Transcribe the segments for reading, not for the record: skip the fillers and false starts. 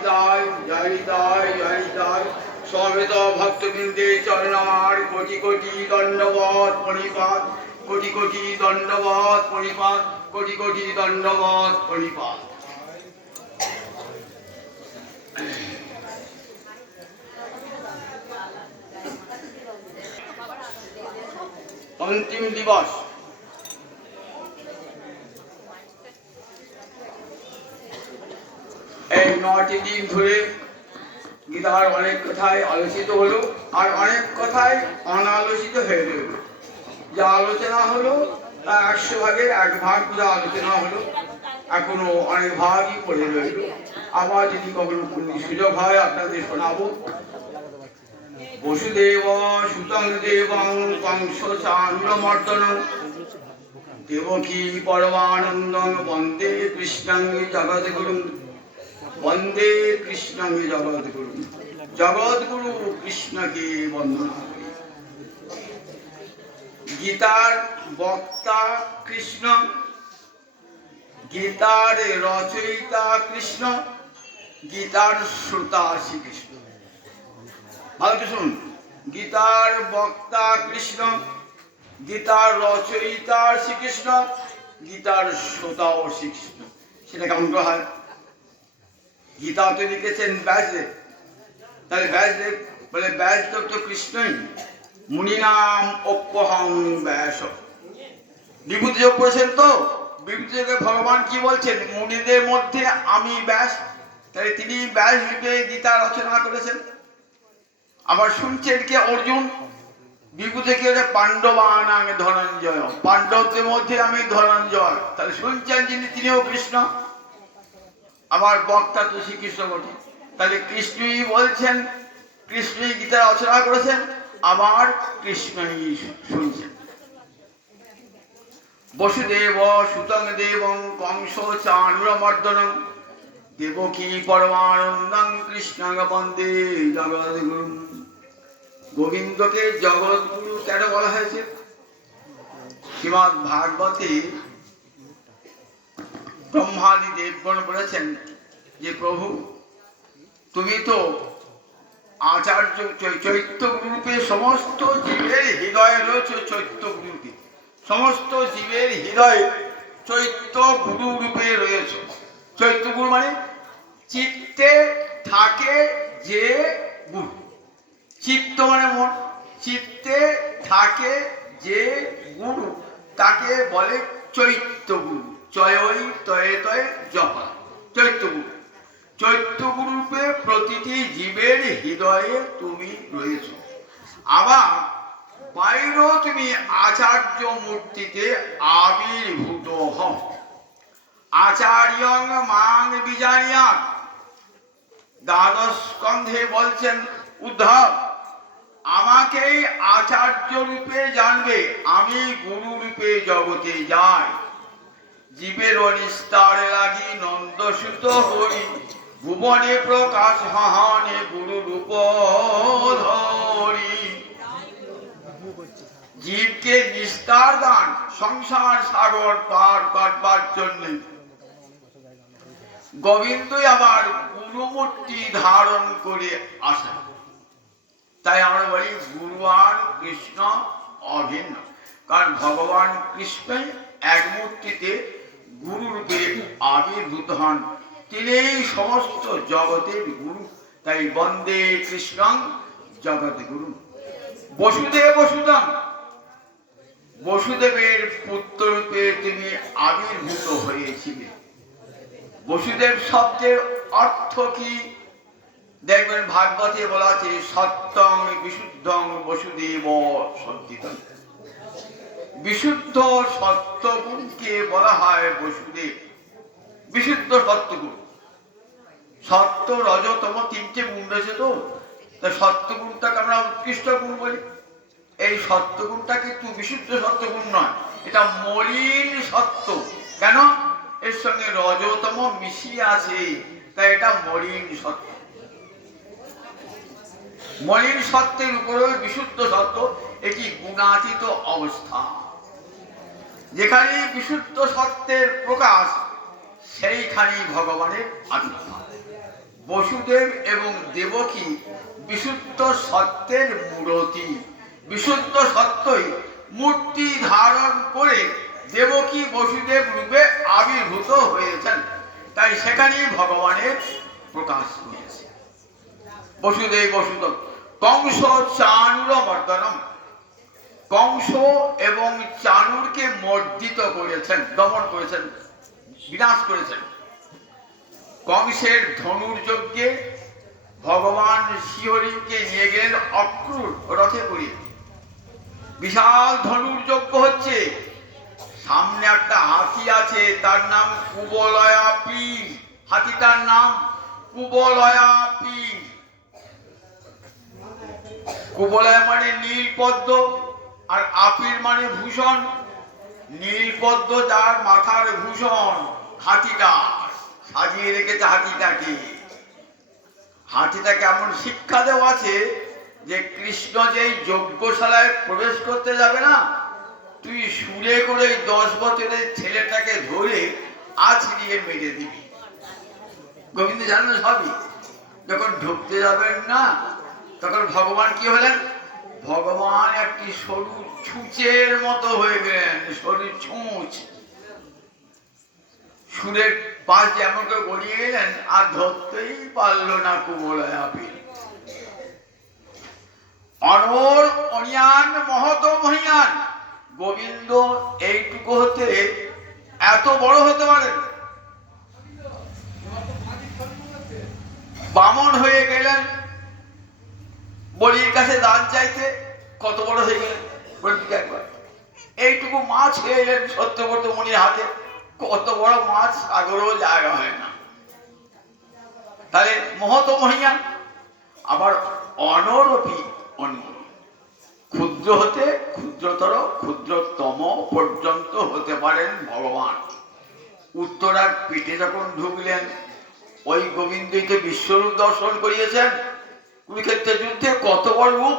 হৃদয় জয় হৃদয় জয় হৃদয় সমবেত ভক্তবৃন্দে চরণ আমার কোটি কোটি দণ্ডবত প্রণিপাত, কোটি কোটি দণ্ডবত প্রণিপাত, কোটি কোটি দণ্ডবত প্রণিপাত। অন্তিম দিবস। এই 9টি দিন ধরে গীতার অনেক কথায় আলোচিত হলো, আর অনেক কথায় অনালোচিত হয়ে রইল। যা আলোচনা হলো তা 100 ভাগের 1 ভাগ যা আলোচনা হলো, এখনো অনেক ভাগই পড়ে রইল। আবার যদি কখনো সুযোগ হয় আপনাদের শোনাবো। বসুদেব সুতং দেবং কংস চাণ্ডমর্দনং দেবকী পরমানন্দং বন্দে কৃষ্ণং জগদ্গুরুং, বন্দে কৃষ্ণং জগদ্গুরুং। জগদ্গুরু কৃষ্ণকে বন্দনা করি। গীতার বক্তা কৃষ্ণ, গীতার রচয়িতা কৃষ্ণ, গীতার শ্রোতা শ্রীকৃষ্ণ। ভালো শুনুন, গীতার বক্তা কৃষ্ণ, গীতার রচয়িতা শ্রীকৃষ্ণ, গীতার শ্রোতাও শ্রীকৃষ্ণ। সেটা কেমন করে হয়? গীতা তো লিখেছেন ব্যাসদেব, তাহলে ব্যাসদেব বলে ব্যাসদেব তো কৃষ্ণই। মুনি নাম অপ্যহং ব্যাস। বিভূতি যোগ করেছেন তো, বিভূতি যোগে ভগবান কি বলছেন? মুনিদের মধ্যে আমি ব্যাস। তাহলে তিনি ব্যাস রূপে গীতা রচনা করেছেন। আবার শুনছেন কে? অর্জুন। বিভূতি কি হচ্ছে? পাণ্ডবানাং ধনঞ্জয়, পাণ্ডবদের মধ্যে আমি ধনঞ্জয়। তাহলে শুনছেন যিনি, তিনিও কৃষ্ণ। আমার বক্তা তো শ্রীকৃষ্ণ বটে। তাহলে কৃষ্ণই বলছেন, কৃষ্ণই গীতা রচনা করেছেন, আবার কৃষ্ণই শুনছেন। বসুদেব সুতং দেবং কংস চাণ্ডমর্দনং দেবকী পরমানন্দং কৃষ্ণং বন্দে জগদ্গুরুং। গোবিন্দকে জগদ্গুরু কেন বলা হয়েছে? শ্রীমদ্ ভাগবতে ব্রহ্মাদি দেবগণ বলেছেন যে প্রভু তুমি তো আচার্য চৈত্য রূপে সমস্ত জীবের হৃদয়ে রয়েছে। চৈত্য রূপে সমস্ত জীবের হৃদয়ে চৈত্য গুরু রূপে রয়েছে। চৈত্য গুরু মানে চিত্তে থাকে যে গুরু। চিত্ত মানে মন, চিত্তে থাকে যে গুরু তাকে বলে চৈত্য গুরু। চয়ই তয়ে তয়ে জপা চৈত্য গুরু। চৈত্য গুরুরূপে প্রতিটি জীবের হৃদয়ে তুমি রয়েছ। আবার বাইরেও তুমি আচার্য মূর্তিতে আবির্ভূত হও। আচার্যং মাং বিজানিয়াৎ। দ্বাদশ স্কন্ধে বলছেন উদ্ধব, আমাকেই আচার্য রূপে জানবে, আমি গুরু রূপে জগতে যাই। জীবের নিস্তার লাগি নন্দসুত হরি, ভুবনে প্রকাশ হাহানে গুরু রূপ ধরি। জীবকে নিস্তার দান, সংসার সাগর পার কাটবার জন্য গোবিন্দই আবার গুরুমূর্তি ধারণ করে আসেন। তাই আমরা বলি গুরু আর কৃষ্ণ অভিন্ন, কারণ ভগবান কৃষ্ণই এক মূর্তিতে গুরু রূপে আবির্ভূত হন। তিনি সমস্ত জগতের গুরু। তাই বন্দে কৃষ্ণং জগদ্গুরু। বসুদেব সুতং, বসুদেবের পুত্র রূপে তিনি আবির্ভূত হয়েছিলেন। বসুদেব শব্দের অর্থ কি? দেখবেন ভাগবতে বলা আছে সত্যং বিশুদ্ধং বসুদেব সদ্যিতং। বিশুদ্ধ সত্যগুণকে বলা হয় বসুদেব। বিশুদ্ধ সত্যগুণ, সত্য রজ তম 3টে গুণ রয়েছে। তো সত্যগুণটাকে আমরা উৎকৃষ্ট গুণ বলি। এই সত্যগুণটা কিন্তু বিশুদ্ধ সত্যগুণ নয়, এটা মলিন সত্য। কেন? এর সঙ্গে রজতম মিশিয়ে আছে, তাই এটা মলিন সত্য। মলিন সত্যের উপরে বিশুদ্ধ সত্য, এটি গুণাতীত অবস্থা। যেখানে বিশুদ্ধ সত্যের প্রকাশ, সেইখানেই ভগবানের আবির্ভাব। বসুদেব এবং দেবকী বিশুদ্ধ সত্যের মূরতি। বিশুদ্ধ সত্যই মূর্তি ধারণ করে দেবকী বসুদেব রূপে আবির্ভূত হয়েছেন, তাই সেখানেই ভগবানের প্রকাশ হয়েছে। বসুদেব বসুদেব কংস চানুর মর্দনম, কংস এবং চানুরকে মর্দিত করেছেন, দমন করেছেন, বিনাশ করেছেন। কংসের ধনুর যজ্ঞে ভগবান শ্রীহরিকে নিয়ে গেলেন অক্রূর রথে করে। বিশাল ধনুর যজ্ঞ হচ্ছে, সামনে একটা হাতি আছে, তার নাম কুবলয়া পীর। হাতিটার নাম কুবলয়া পীর। কুবলয়া মানে নীল পদ্ম, আর আপির মানে ভূষণ। নীল পদ্ম যার মাথার ভূষণ, হাতিটা সাজিয়ে রেখেছে হাতিটাকে। হাতিটাকে এমন শিক্ষা দেওয়া আছে যে কৃষ্ণ যেই যজ্ঞশালায় প্রবেশ করতে যাবে না, তুই সুরে করে 10 বছরের ছেলেটাকে ধরে আছড়িয়ে মেরে দিবি। গোবিন্দ জানেন সবই। যখন ঢুকতে যাবেন না, তখন ভগবান কি হলেন? ভগবান একটি সরু ছুঁচের মতো হয়ে গেলেন, সরু ছুঁচ। সুরের পাশ যেমন করে গড়িয়ে গেলেন, আর ধরতেই পারলো না কুবলয়া পীর। অনর অনিয়ান মহত মহিয়ান। গোবিন্দ এইটুকু হতে এত বড় হতে পারেন। বামন হয়ে গেলেন, বলির কাছে দান চাইতে, কত বড় হয়ে গেলেন বলি একবার। এইটুকু মাছ হয়ে গেলেন সত্যব্রত মুনির হাতে। কত বড় মাছ সাগরেও জায়গা হয় না। তাহলে মহত মহিয়ান, আবার অনরপি অনর, ক্ষুদ্র হতে ক্ষুদ্রতর ক্ষুদ্রতম পর্যন্ত হতে পারেন ভগবান। উত্তরার পেটে যখন ঢুকলেন, ওই গোবিন্দকে বিশ্বরূপ দর্শন করিয়েছেন। কুরুক্ষেত্রের যুদ্ধে কত বড় রূপ,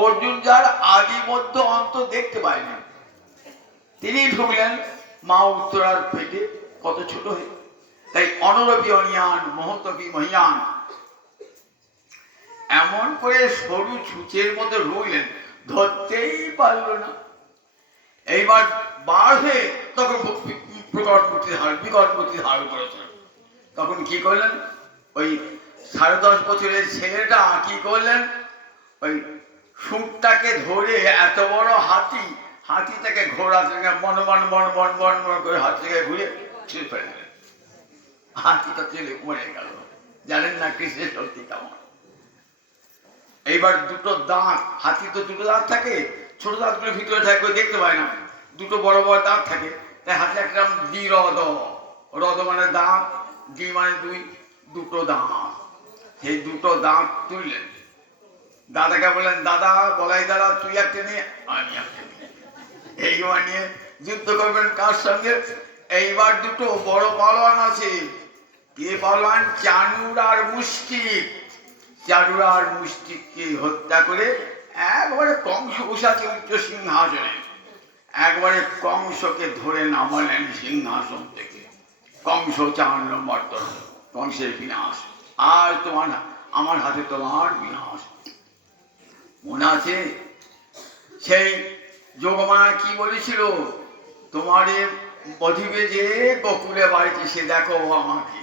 অর্জুন যার আদি মধ্য অন্ত দেখতে পায়নি, তিনি ঢুকলেন মা উত্তরার পেটে কত ছোট হয়ে। তাই অনরবি অনিয়ান মহতবি মহিয়ান, এমন করে সরু ছুঁচের মধ্যে ঢুকলেন, ধরতেই পারল না। এইবার বার হয়ে তখন বিকট মূর্তি ধারণ করেছেন। তখন কি করলেন? ওই 10.5 বছরের ছেলেটা কি করলেন? ওই সুরটাকে ধরে এত বড় হাতি, হাতিটাকে ঘোড়া থেকে বন করে হাত থেকে ঘুরে ছিঁড়ে ফেলে দিলেন। হাতিটা চলে মরে গেল। জানেন না কৃষ্ণের শক্তি কেমন। এইবার দুটো দাঁত, হাতি তো দুটো দাঁত থাকে, ছোট দাঁতগুলো ভিতরে থাকে, দেখতে পায় না। দুটো বড় বড় দাঁত থাকে, তাই হাতে একটা দ্বিরদ, রদ মানে দাঁত, দ্বি মানে দুই, দুটো দাঁত। সেই দুটো দাঁত তুললেন, দাদাকে বললেন, দাদা বলাই দাদা তুই একটা নিয়ে, আমি একটা নিয়ে। এইবার নিয়ে যুদ্ধ করবেন কার সঙ্গে? এইবার দুটো বড় পালোয়ান আছে। কে পালোয়ান? চানুর আর মুষ্টিক। চানুর আর মুষ্টিককে হত্যা করে একবারে কংস বসাচ্ছে উচ্চ সিংহাসনে, একবারে কংসকে ধরে নামালেন সিংহাসন থেকে। কংস চানুর মর্দন, কংসের বিনাশ। আর তোমার আমার হাতে তোমার বিনাশ। মনে আছে সেই যোগমায়া কি বলেছিল? তোমারে বধিবে যে গোকুলে বাড়িতে, সে দেখো আমাকে।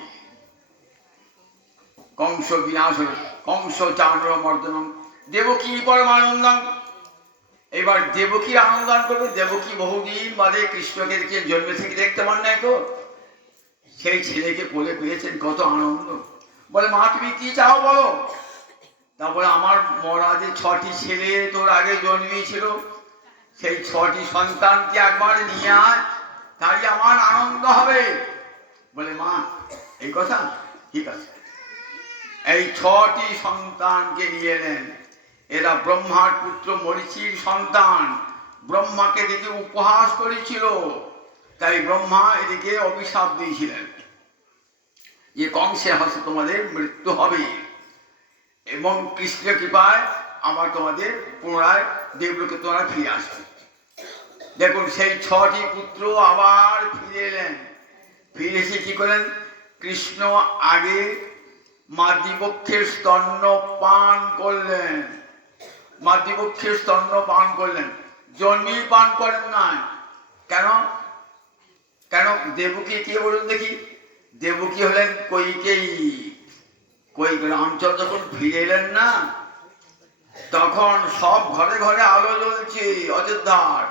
কংস বিনাশ হল, কংস চানুর মর্দনম দেবকী পরমানন্দম। এবার দেবকীর আনন্দান করবে। দেবকী বহুদিন বাদে কৃষ্ণকে দেখে, জন্মে থেকে দেখতে পান নাই তো, সেই ছেলেকে কোলে পেয়েছেন, কত আনন্দ। বলে, মা তুমি কি চাও বলো? তারপরে আমার মরা যে 6টি ছেলে তোর আগে জন্মেছিল, সেই 6টি সন্তানকে একবার নিয়ে আয়, তাই আমার আনন্দ হবে। বলে, মা এই কথা ঠিক আছে। এই 6টি সন্তানকে নিয়ে এলেন। এরা ব্রহ্মার পুত্র মরীচির সন্তান। ব্রহ্মাকে দেখে উপহাস করেছিল, তাই ব্রহ্মা এদিকে অভিশাপ দিয়েছিলেন যে কংসের হাতে তোমাদের মৃত্যু হবে, এবং কৃষ্ণের কৃপায় আবার তোমাদের পুনরায় দেবলোকে তোমরা ফিরে আসবে। দেখুন সেই 6টি পুত্র আবার ফিরে এলেন। ফিরে এসে কি করেন? কৃষ্ণ আগে মাতৃপক্ষের স্তন্য পান করলেন। মাতৃপক্ষের স্তন্য পান করলেন, জন্মী পান করেন নাই। কেন? কেন? দেবকী কে বলুন দেখি? দেবকী হলেন কৈকেয়ী। রামচন্দ্র যখন ফিরে এলেন না, তখন সব ঘরে ঘরে আলো জ্বলছে অযোধ্যার,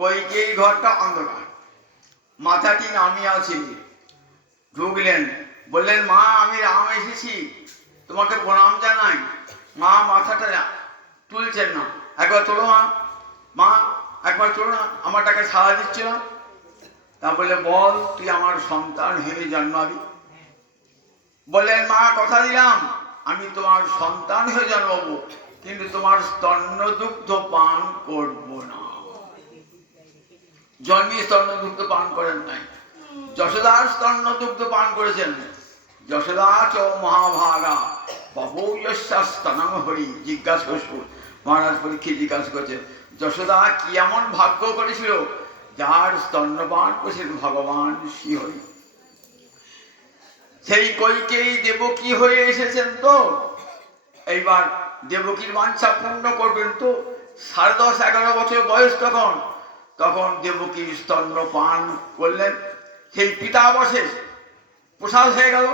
কৈকেয়ী ঘরটা অন্ধকার। মাথাটি নামিয়ে আছে। ঢুকলেন, বললেন মা আমি রাম এসেছি, তোমাকে প্রণাম জানাই। মা মাথাটা তুলছেন না। একবার তোলো মা, মা একবার তোলো না, আমার টাকা সাড়া দিচ্ছে না। তা বলে বল তুই আমার সন্তান হয়ে জন্মাবি। বললেন মা কথা দিলাম আমি তোমার সন্তান হয়ে জন্মাবো, কিন্তু তোমার স্তন্য দুগ্ধ পান করব না। জন্মী স্তন্য দুগ্ধ পান করেন নাই, যশোদার স্তন্য দুগ্ধ পান করেছেন। যশোদা চ মহাভাগা বাবুয়স্তনম হরি। জিজ্ঞাসা করছো মহারাজ পরীক্ষিত জিজ্ঞাসা করছেন যশোদা কি এমন ভাগ্য করেছিল যার স্তন্যপান করেছেন ভগবান শ্রীহরি। সেই কৈকেয়ী দেবকী হয়ে এসেছেন তো, এইবার দেবকীর বাঞ্ছা পূর্ণ করবেন তো। 10.5-11 বছর বয়স তখন, তখন দেবকীর স্তন্যপান করলেন। সেই পিতাবশেষ প্রসাদ হয়ে গেল।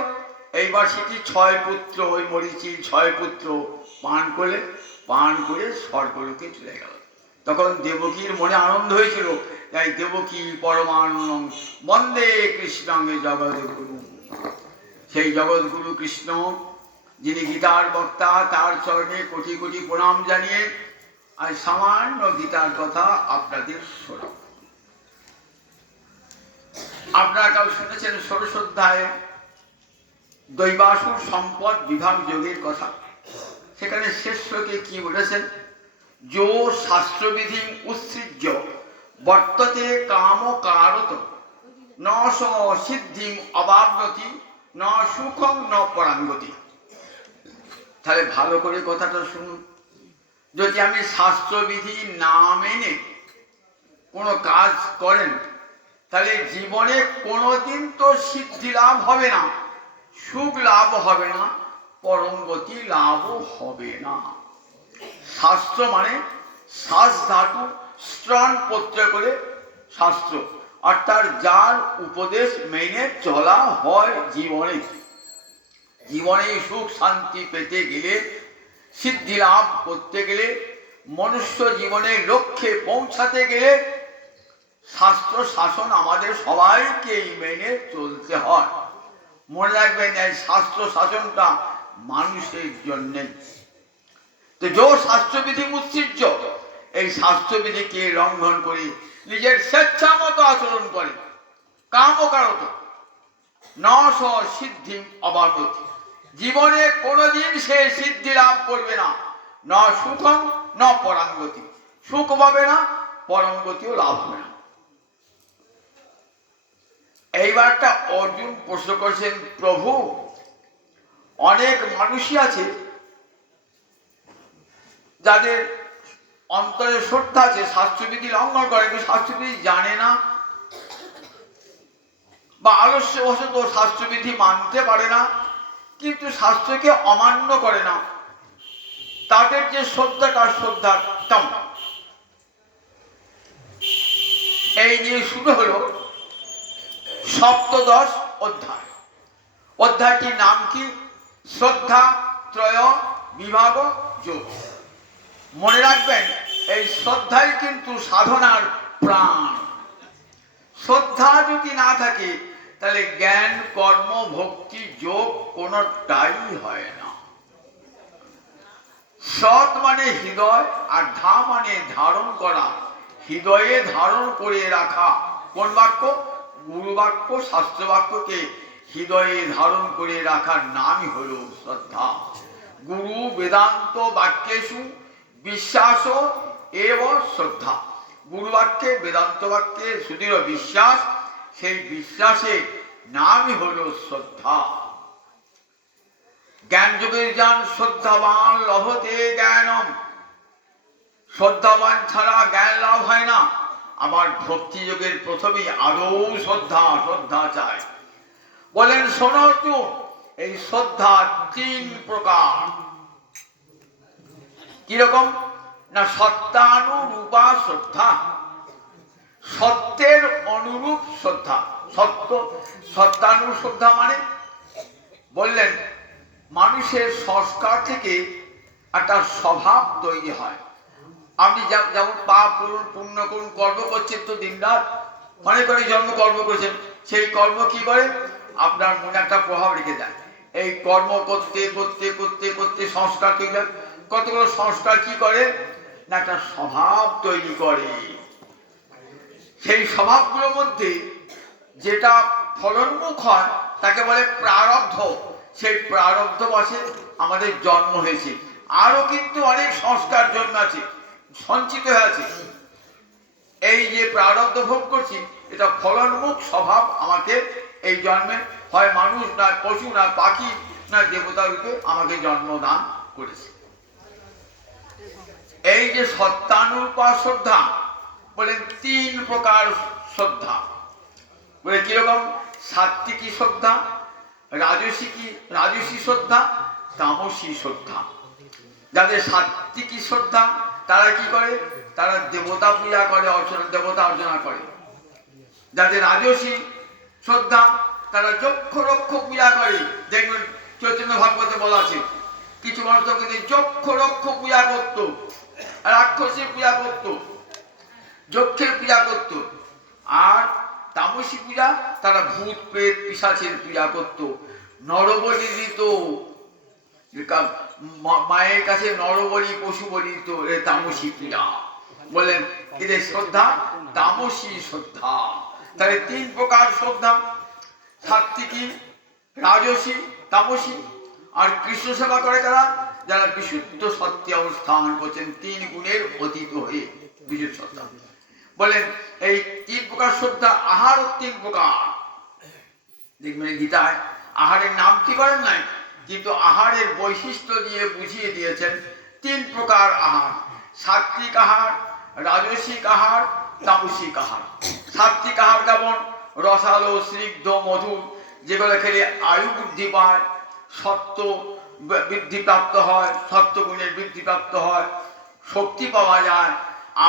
এইবার সেটি 6 পুত্র, ওই মরীচির 6 পুত্র পান করলেন। পান করে স্বর্গলোকে চলে গেল। তখন দেবকীর মনে আনন্দ হয়েছিল, তাই দেবকী পরমানন্দং বন্দে কৃষ্ণাঙ্গে জগদ্গুরু। সেই জগৎগুরু কৃষ্ণ যিনি গীতার বক্তা, তার চরণে কোটি কোটি প্রণাম জানিয়ে আর সামান্য গীতার কথা আপনাদের শোনাব। আপনারা কেউ শুনেছেন ষোড়শ অধ্যায়ে দৈবাসুর সম্পদ বিভাগ যোগের কথা। সেখানে শেষ শ্লোকে কি বলেছেন? যো শাস্ত্রবিধি উৎসৃজ্য বর্ততে কাম কারত ন স সিদ্ধিম অবাপ্নতি ন সুখং ন পরাঙ্গতি। তাহলে ভালো করে কথাটা শুনুন। যদি আমি শাস্ত্রবিধি না মেনে কোনো কাজ করেন, তাহলে জীবনে কোনোদিন তো সিদ্ধি লাভ হবে না, সুখ লাভ হবে না, পরমগতি লাভও হবে না। শাস্ত্র মানে শ্বাস ধাতু স্ত্রণ প্রত্যয় করে শাস্ত্র, অর্থাৎ যার উপদেশ মেনে চলা হয় জীবনে। জীবনে সুখ শান্তি পেতে গেলে, সিদ্ধি লাভ করতে গেলে, মনুষ্য জীবনের লক্ষ্যে পৌঁছাতে গেলে শাস্ত্র শাসন আমাদের সবাইকেই মেনে চলতে হয়। মনে রাখবেন এই শাস্ত্র শাসনটা মানুষের জন্যে। তো যে শাস্ত্রবিধি উৎসৃজ্য, এই শাস্ত্রবিধিকে লঙ্ঘন করে নিজের স্বেচ্ছা মতো আচরণ করে কামকারত ন স সিদ্ধিম অবাপ্নতি, জীবনে কোনোদিন সে সিদ্ধি লাভ করবে না। ন সুখং ন পরাঙ্গতি, সুখ পাবে না, পরমগতিও লাভ হবে না। এইবারটা অর্জুন প্রশ্ন করেছেন, প্রভু অনেক মানুষই আছে যাদের অন্তরে শ্রদ্ধা আছে, শাস্ত্রবিধি লঙ্ঘন করে, কিন্তু শাস্ত্রবিধি জানে না বা আলস্যবশত শাস্ত্রবিধি মানতে পারে না, কিন্তু শাস্ত্রকে অমান্য করে না। তাদের যে শ্রদ্ধাটা, শ্রদ্ধা কম। এই নিয়ে শুরু হলো সপ্তদশ অধ্যায়। অধ্যায়টির নাম কি? শ্রদ্ধা ত্রয় বিভাগ যোগ। মনে রাখবেন এই শ্রদ্ধাই কিন্তু সাধনার প্রাণ। শ্রদ্ধা যদি না থাকে তাহলে জ্ঞান কর্ম ভক্তি যোগ কোনটাই হয় না। সৎ মানে হৃদয়, আর ধা মানে ধারণ করা, হৃদয়ে ধারণ করে রাখা। কোন বাক্য? গুরু বাক্য, শাস্ত্র বাক্যকে হৃদয়ে ধারণ করে রাখার নামই হলো শ্রদ্ধা। গুরু বেদান্ত বাক্যেষু বিশ্বাস এব শ্রদ্ধা। গুরু বাক্যে বেদান্ত বাক্যে সুদৃঢ় বিশ্বাস, সেই বিশ্বাসের নামই হলো শ্রদ্ধা। জ্ঞান যোগের যান শ্রদ্ধাবান লভতে জ্ঞানম। শ্রদ্ধাবান ছাড়া জ্ঞান লাভ হয় না। আমার ভক্তি যোগের প্রথমেই আদৌ শ্রদ্ধা চাই। বলেন শোনো অর্জুন, এই শ্রদ্ধা তিন প্রকার। কিরকম না, সত্যানুরূপা শ্রদ্ধা, সত্যের অনুরূপ শ্রদ্ধা। সত্যানুরূপ শ্রদ্ধা মানে বললেন মানুষের সংস্কার থেকে একটা স্বভাব তৈরি হয়। আপনি যেমন পাপ করুন, পুণ্য করুন, কর্ম করছেন তো দিনরাত, মনে করে জন্ম কর্ম করেছেন, সেই কর্ম কি করে আপনার মনে একটা প্রভাব রেখে দেয়। এই কর্ম করতে করতে করতে করতে সংস্কার কি যায়, কতগুলো সংস্কার কি করে না একটা স্বভাব তৈরি করে। সেই স্বভাবগুলোর মধ্যে যেটা ফলনমুখ হয় তাকে বলে প্রারব্ধ। সেই প্রারব্ধ বসে আমাদের জন্ম হয়েছে, আরো কিন্তু অনেক সংস্কার জন্ম আছে, সঞ্চিত হয়ে আছে। এই যে প্রারব্ধ ভোগ করছি, এটা ফলনমুখ স্বভাব আমাকে এই জন্মে হয় মানুষ না পশু না পাখি না দেবতা রূপে আমাকে জন্মদান করেছে। এই যে সত্যানুরূপা শ্রদ্ধা বলেন তিন প্রকার শ্রদ্ধা। বলে কিরকম, সাত্ত্বিকী শ্রদ্ধা, রাজসী শ্রদ্ধা, তামসী শ্রদ্ধা। যাদের সাত্ত্বিকী শ্রদ্ধা তারা কি করে, তারা দেবতা পূজা করে, দেবতা অর্চনা করে। যাদের রাজসী শ্রদ্ধা তারা যক্ষ রক্ষ পূজা করে। দেখবেন চৈতন্য ভাগবতে বলা আছে, কিছু মানুষ তো কিন্তু যক্ষ রক্ষ পূজা করতো, রাক্ষসের পূজা করতো, যক্ষের পূজা করত। আর তামসী পূজা তারা ভূত প্রেত পিশাচের পূজা করত, নরবলি দিত, মায়ের কাছে নরবলি পশু বলি দিত। তামসী পূজা বলেন এদের শ্রদ্ধা তামসী শ্রদ্ধা। তাহলে তিন প্রকার শ্রদ্ধা, সাত্ত্বিকী, রাজসী, তামসী। আর কৃষ্ণ সেবা করে তারা যারা বিশুদ্ধ সত্যে অবস্থান করছেন, তিন গুণের অতীত হয়ে বিশুদ্ধ শ্রদ্ধা। বলেন এই তিন প্রকার শ্রদ্ধা, আহার তিন প্রকার। দেখবেন গীতায় আহারের নাম কি করেন নাই, কিন্তু আহারের বৈশিষ্ট্য দিয়ে বুঝিয়ে দিয়েছেন তিন প্রকার আহার: সাত্ত্বিক আহার, রাজসিক আহার, তামসিক আহার। সাত্ত্বিক আহার যেমন রসালো, স্নিগ্ধ, মধুর, যেগুলো খেলে আয়ু বৃদ্ধি পায়, সত্য বৃদ্ধিপ্রাপ্ত হয়, সত্যগুণের বৃদ্ধিপ্রাপ্ত হয়, শক্তি পাওয়া যায়,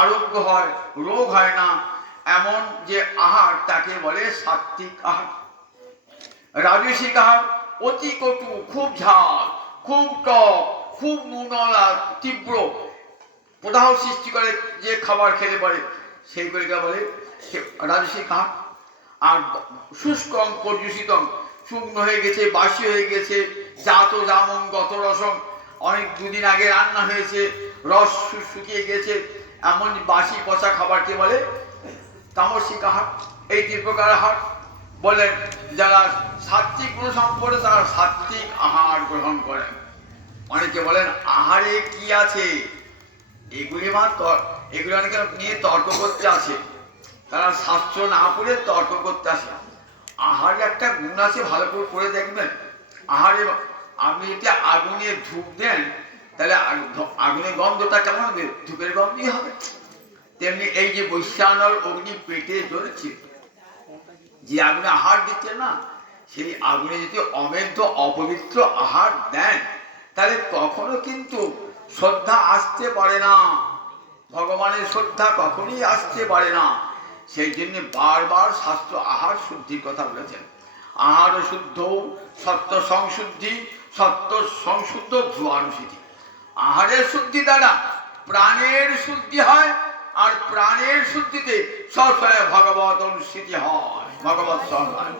আরোগ্য হয়, রোগ হয় না, এমন যে আহার তাকে বলে সাত্ত্বিক আহার। রাজসিক আহার অতি কটু, খুব ঝাল, খুব টক, খুব নুনলা, তীব্র প্রদাহ সৃষ্টি করে যে খাবার খেলে পরে সেইগুলিকে বলে রাজসিক আহার। আর শুষ্কং পর্যুষিতং, শুকনো হয়ে গেছে, বাসি হয়ে গেছে, জাত জামন গত রসম, অনেক দুদিন আগে রান্না হয়েছে, রস শুকিয়ে গেছে, এমন বাসি পচা খাবারকে বলে তামসিক আহার। এই তিন প্রকার আহার। বলেন যারা সাত্ত্বিক গুণ সম্পন্ন তারা সাত্ত্বিক আহার গ্রহণ করেন। অনেকে বলেন আহারে কি আছে, এগুলি অনেকে নিয়ে তর্ক করতে আসে, তারা শাস্ত্র না পড়ে তর্ক করতে আসে। আহারে একটা গুণ আছে, ভালো করে পড়ে দেখবেন। আহারে আপনি যদি আগুনে ধূপ দেন তাহলে আগুনের গন্ধটা কেমন হবে, ধূপের গন্ধই হবে। তেমনি এই যে বৈশ্যানল অগ্নি পেটে জ্বলছে, যে আগুনে আহার দিচ্ছে না, সেই আগুনে যদি অমেধ্য অপবিত্র আহার দেন তাহলে কখনো কিন্তু শ্রদ্ধা আসতে পারে না, ভগবানের শ্রদ্ধা কখনই আসতে পারে না। সেই জন্য বারবার শাস্ত্র আহার শুদ্ধির কথা বলেছেন। আহার শুদ্ধ সত্য সংশুদ্ধি, সত্য সংশুদ্ধ ভ্রুয়ানুসিদ্ধি। আহারের শুদ্ধি দ্বারা প্রাণের শুদ্ধি হয়, আর প্রাণের শুদ্ধিতে সবসময় ভগবত অনুষ্ঠিতি হয়, ভগবত সম্মান।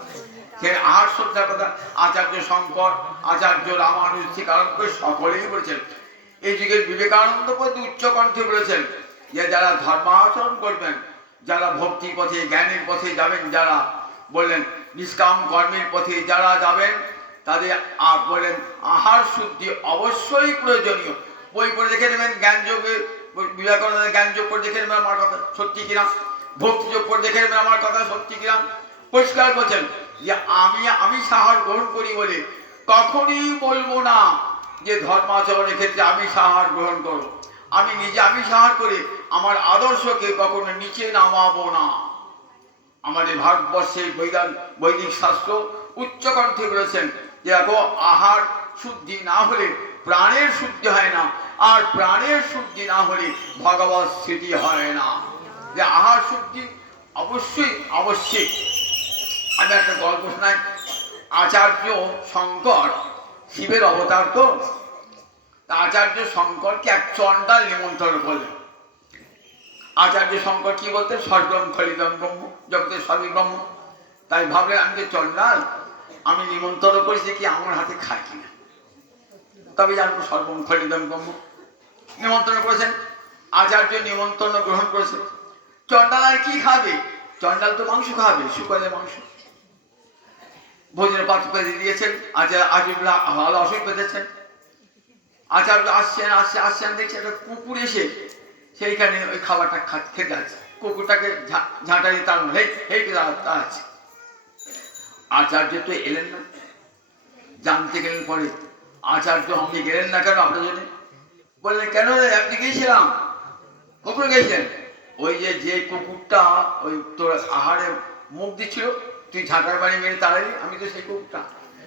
সেই আহার শ্রদ্ধার কথা আচার্য শঙ্কর, আচার্য রামানুজ থেকে আরম্ভ করে সকলেই বলেছেন। এই যুগের বিবেকানন্দ পর্যন্ত উচ্চ কণ্ঠে বলেছেন যে যারা ধর্মাচরণ করবেন, যারা ভক্তি পথে জ্ঞানের পথে যাবেন, যারা বললেন নিষ্কাম কর্মের পথে যারা যাবেন, তাদের বলেন আহার শুদ্ধি অবশ্যই প্রয়োজনীয়। বই পড়ে দেখে নেবেন, জ্ঞানযোগে বিবেকানন্দের জ্ঞানযোগ করে দেখে নেবেন আমার কথা সত্যি কিনা, ভক্তিযোগ করে দেখে নেবেন আমার কথা সত্যি কিনা। পরিষ্কার বলছেন যে আমি সাহার গ্রহণ করি বলে কখনই বলবো না যে ধর্মাচরণের ক্ষেত্রে আমি সাহার গ্রহণ করো। আমি নিজে আমি সাহার করে আমার আদর্শকে কখনো নিচে নামাবো না। আমাদের ভারতবর্ষের বৈদিক শাস্ত্র উচ্চকণ্ঠে বলেছেন যে দেখো আহার শুদ্ধি না হলে প্রাণের শুদ্ধি হয় না, আর প্রাণের শুদ্ধি না হলে ভগবত স্মৃতি হয় না। যে আহার শুদ্ধি অবশ্যই আবশ্যিক। আমি একটা গল্প শোনাই। আচার্য শঙ্কর শিবের অবতার, তো আচার্য শঙ্করকে এক চণ্ডাল নিমন্ত্রণ করলেন। আচার্য শঙ্কর কি বলতেন? সর্বম খলিদম ব্রহ্ম, জগতের সবই ব্রহ্ম। তাই ভাবলেন আমি যে চণ্ডাল, আমি নিমন্ত্রণ করেছি কি আমার হাতে খাই কিনা, তবে জানবো সর্বম খলিদম ব্রহ্ম। নিমন্ত্রণ করেছেন, আচার্য নিমন্ত্রণ গ্রহণ করেছেন। চণ্ডাল আর কি খাবে? চণ্ডাল তো মাংস খাবে, শুকরের মাংস। ভোজনের পাত্র পেতে দিয়েছেন, আচার্য ভালো অসুখ পেতেছেন। আচার্য আসছেন দেখছে একটা কুকুর এসে সেইখানে ওই খাবারটা খেতে আছে। কুকুরটাকে ঝাঁটা দিয়ে তার আছে। আচার্য তো এলেন না, জানতে গেলেন পরে। আচার্য আপনি গেলেন না কেন? আপনার জন্য বললেন কেন আপনি গিয়েছিলাম? কুকুর গেছিলেন? ওই যে কুকুরটা ওই তোর আহারে মুখ দিচ্ছিল, তুই ঝাঁটার বাড়ি মেরে তাড়ালি, আমি তো সেই কুকুরটা।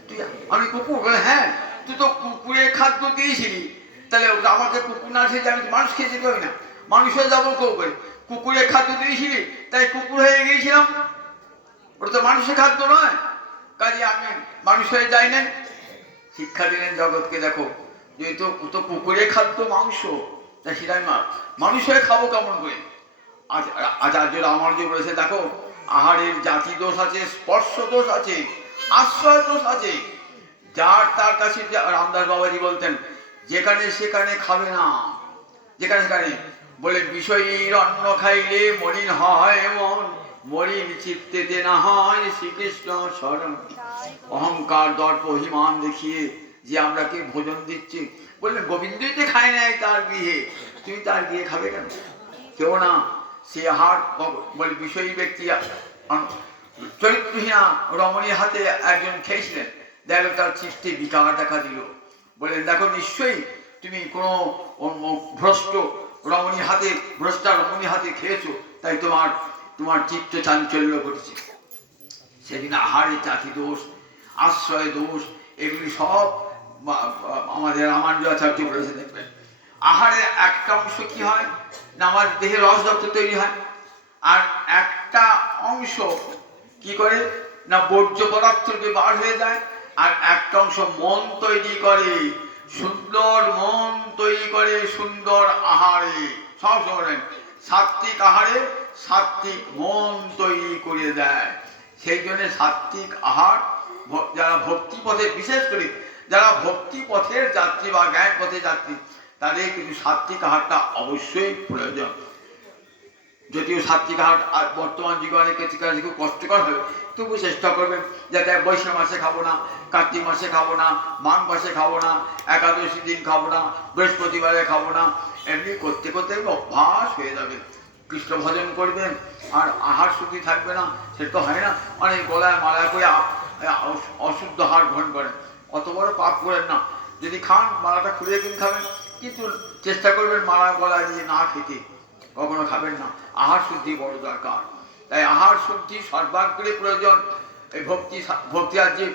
তুই আমি কুকুর? বলে হ্যাঁ, তুই তো কুকুরের খাদ্য দিয়েছিলি, তাহলে আমাকে কুকুর না খেতে আমি মানুষ খেতে পারি না, মানুষ হয়ে যাবো কেউ করে। কুকুরের খাদ্য দিয়েছিলি তাই কুকুর হয়ে গিয়েছিলাম, ওটা তো মানুষের খাদ্য নয়, কাজে আমি মানুষ হয়ে যাই না। শিক্ষা দিলেন জগৎকে, দেখো যেহেতু তো কুকুরের খাদ্য মাংস, তাই সেটাই মানুষ হয়ে খাবো কেমন করে? আচার্য রামানুজ বলেছে দেখো আহারের জাতি দোষ আছে, স্পর্শ দোষ আছে, আশ্রয় দোষ আছে। যার তার কাছে, রামদাস বাবাজি বলতেন যেখানে সেখানে খাবে না, যেখানে সেখানে। বলে বিষয়ীর অন্ন খাইলে মলিন হয় মন, মলিন চিত্তেতে না হয় শ্রীকৃষ্ণ শরণ। অহংকার দর্প অভিমান দেখিয়ে যে আমরা কে ভোজন দিচ্ছি, বললেন গোবিন্দই তো খায় নাই তার গৃহে, তুমি তার গৃহে খাবে কেন? কেউ না। সে আহার বলে বিষয়ী ব্যক্তি চরিত্রহীনা রমণীর হাতে একজন খেয়েছিলেন, দেখো তার চিত্তে বিকার দেখা দিল। বললেন দেখো নিশ্চয়ই তুমি কোনো ভ্রষ্ট রমণীর হাতে, ভ্রষ্টা রমণীর হাতে খেয়েছো, তাই তোমার চিত্ত চাঞ্চল্য করছে। সেদিন আহারের জাতি দোষ, আশ্রয় দোষ, এগুলি সব আমাদের রামানুজ আচার্য বলেছে। দেখবেন আহারের একটা অংশ কি হয় না, আমার দেহে রসদত্ত তৈরি হয়, আর একটা অংশ কি করে না বর্জ্য পদার্থকে বার হয়ে যায়, আর একটা অংশ মন তৈরি করে, সুন্দর মন তৈরি করে সুন্দর আহারে। সব শোনেন, সাত্বিক আহারে সাত্বিক মন তৈরি করে দেয়। সেই জন্য সাত্বিক আহার যারা ভক্তি পথে, বিশেষ করে যারা ভক্তি পথের যাত্রী বা জ্ঞান পথের যাত্রী, তাদের কিন্তু সাত্বিক আহারটা অবশ্যই প্রয়োজন। যদিও সাত্বিক আহার বর্তমান যুগে অনেক ক্ষেত্রে খুব কষ্টকর হবে, তবু চেষ্টা করবেন যাতে বৈশাখ মাসে খাবো না, কার্তিক মাসে খাবো না, মাঘ মাসে খাবো না, একাদশী দিন খাবো না, বৃহস্পতিবারে খাবো না। এমনি করতে করতে অভ্যাস হয়ে যাবে। কৃষ্ণ ভজন করবেন আর আহার শুদ্ধি থাকবে না, সেটা তো হয় না। অনেক গলায় মালা করে অশুদ্ধ আহার গ্রহণ করেন, অত বড় পাপ করেন না। যদি খান মালাটা খুলে কিনে খাবেন, কিন্তু চেষ্টা করবেন মালা গলায় দিয়ে না খেতে, কখনো খাবেন না। আহার শুদ্ধি বড় দরকার। তাই আহার শুদ্ধি সর্বাগ্রে প্রয়োজন। এই ভক্তি আর যে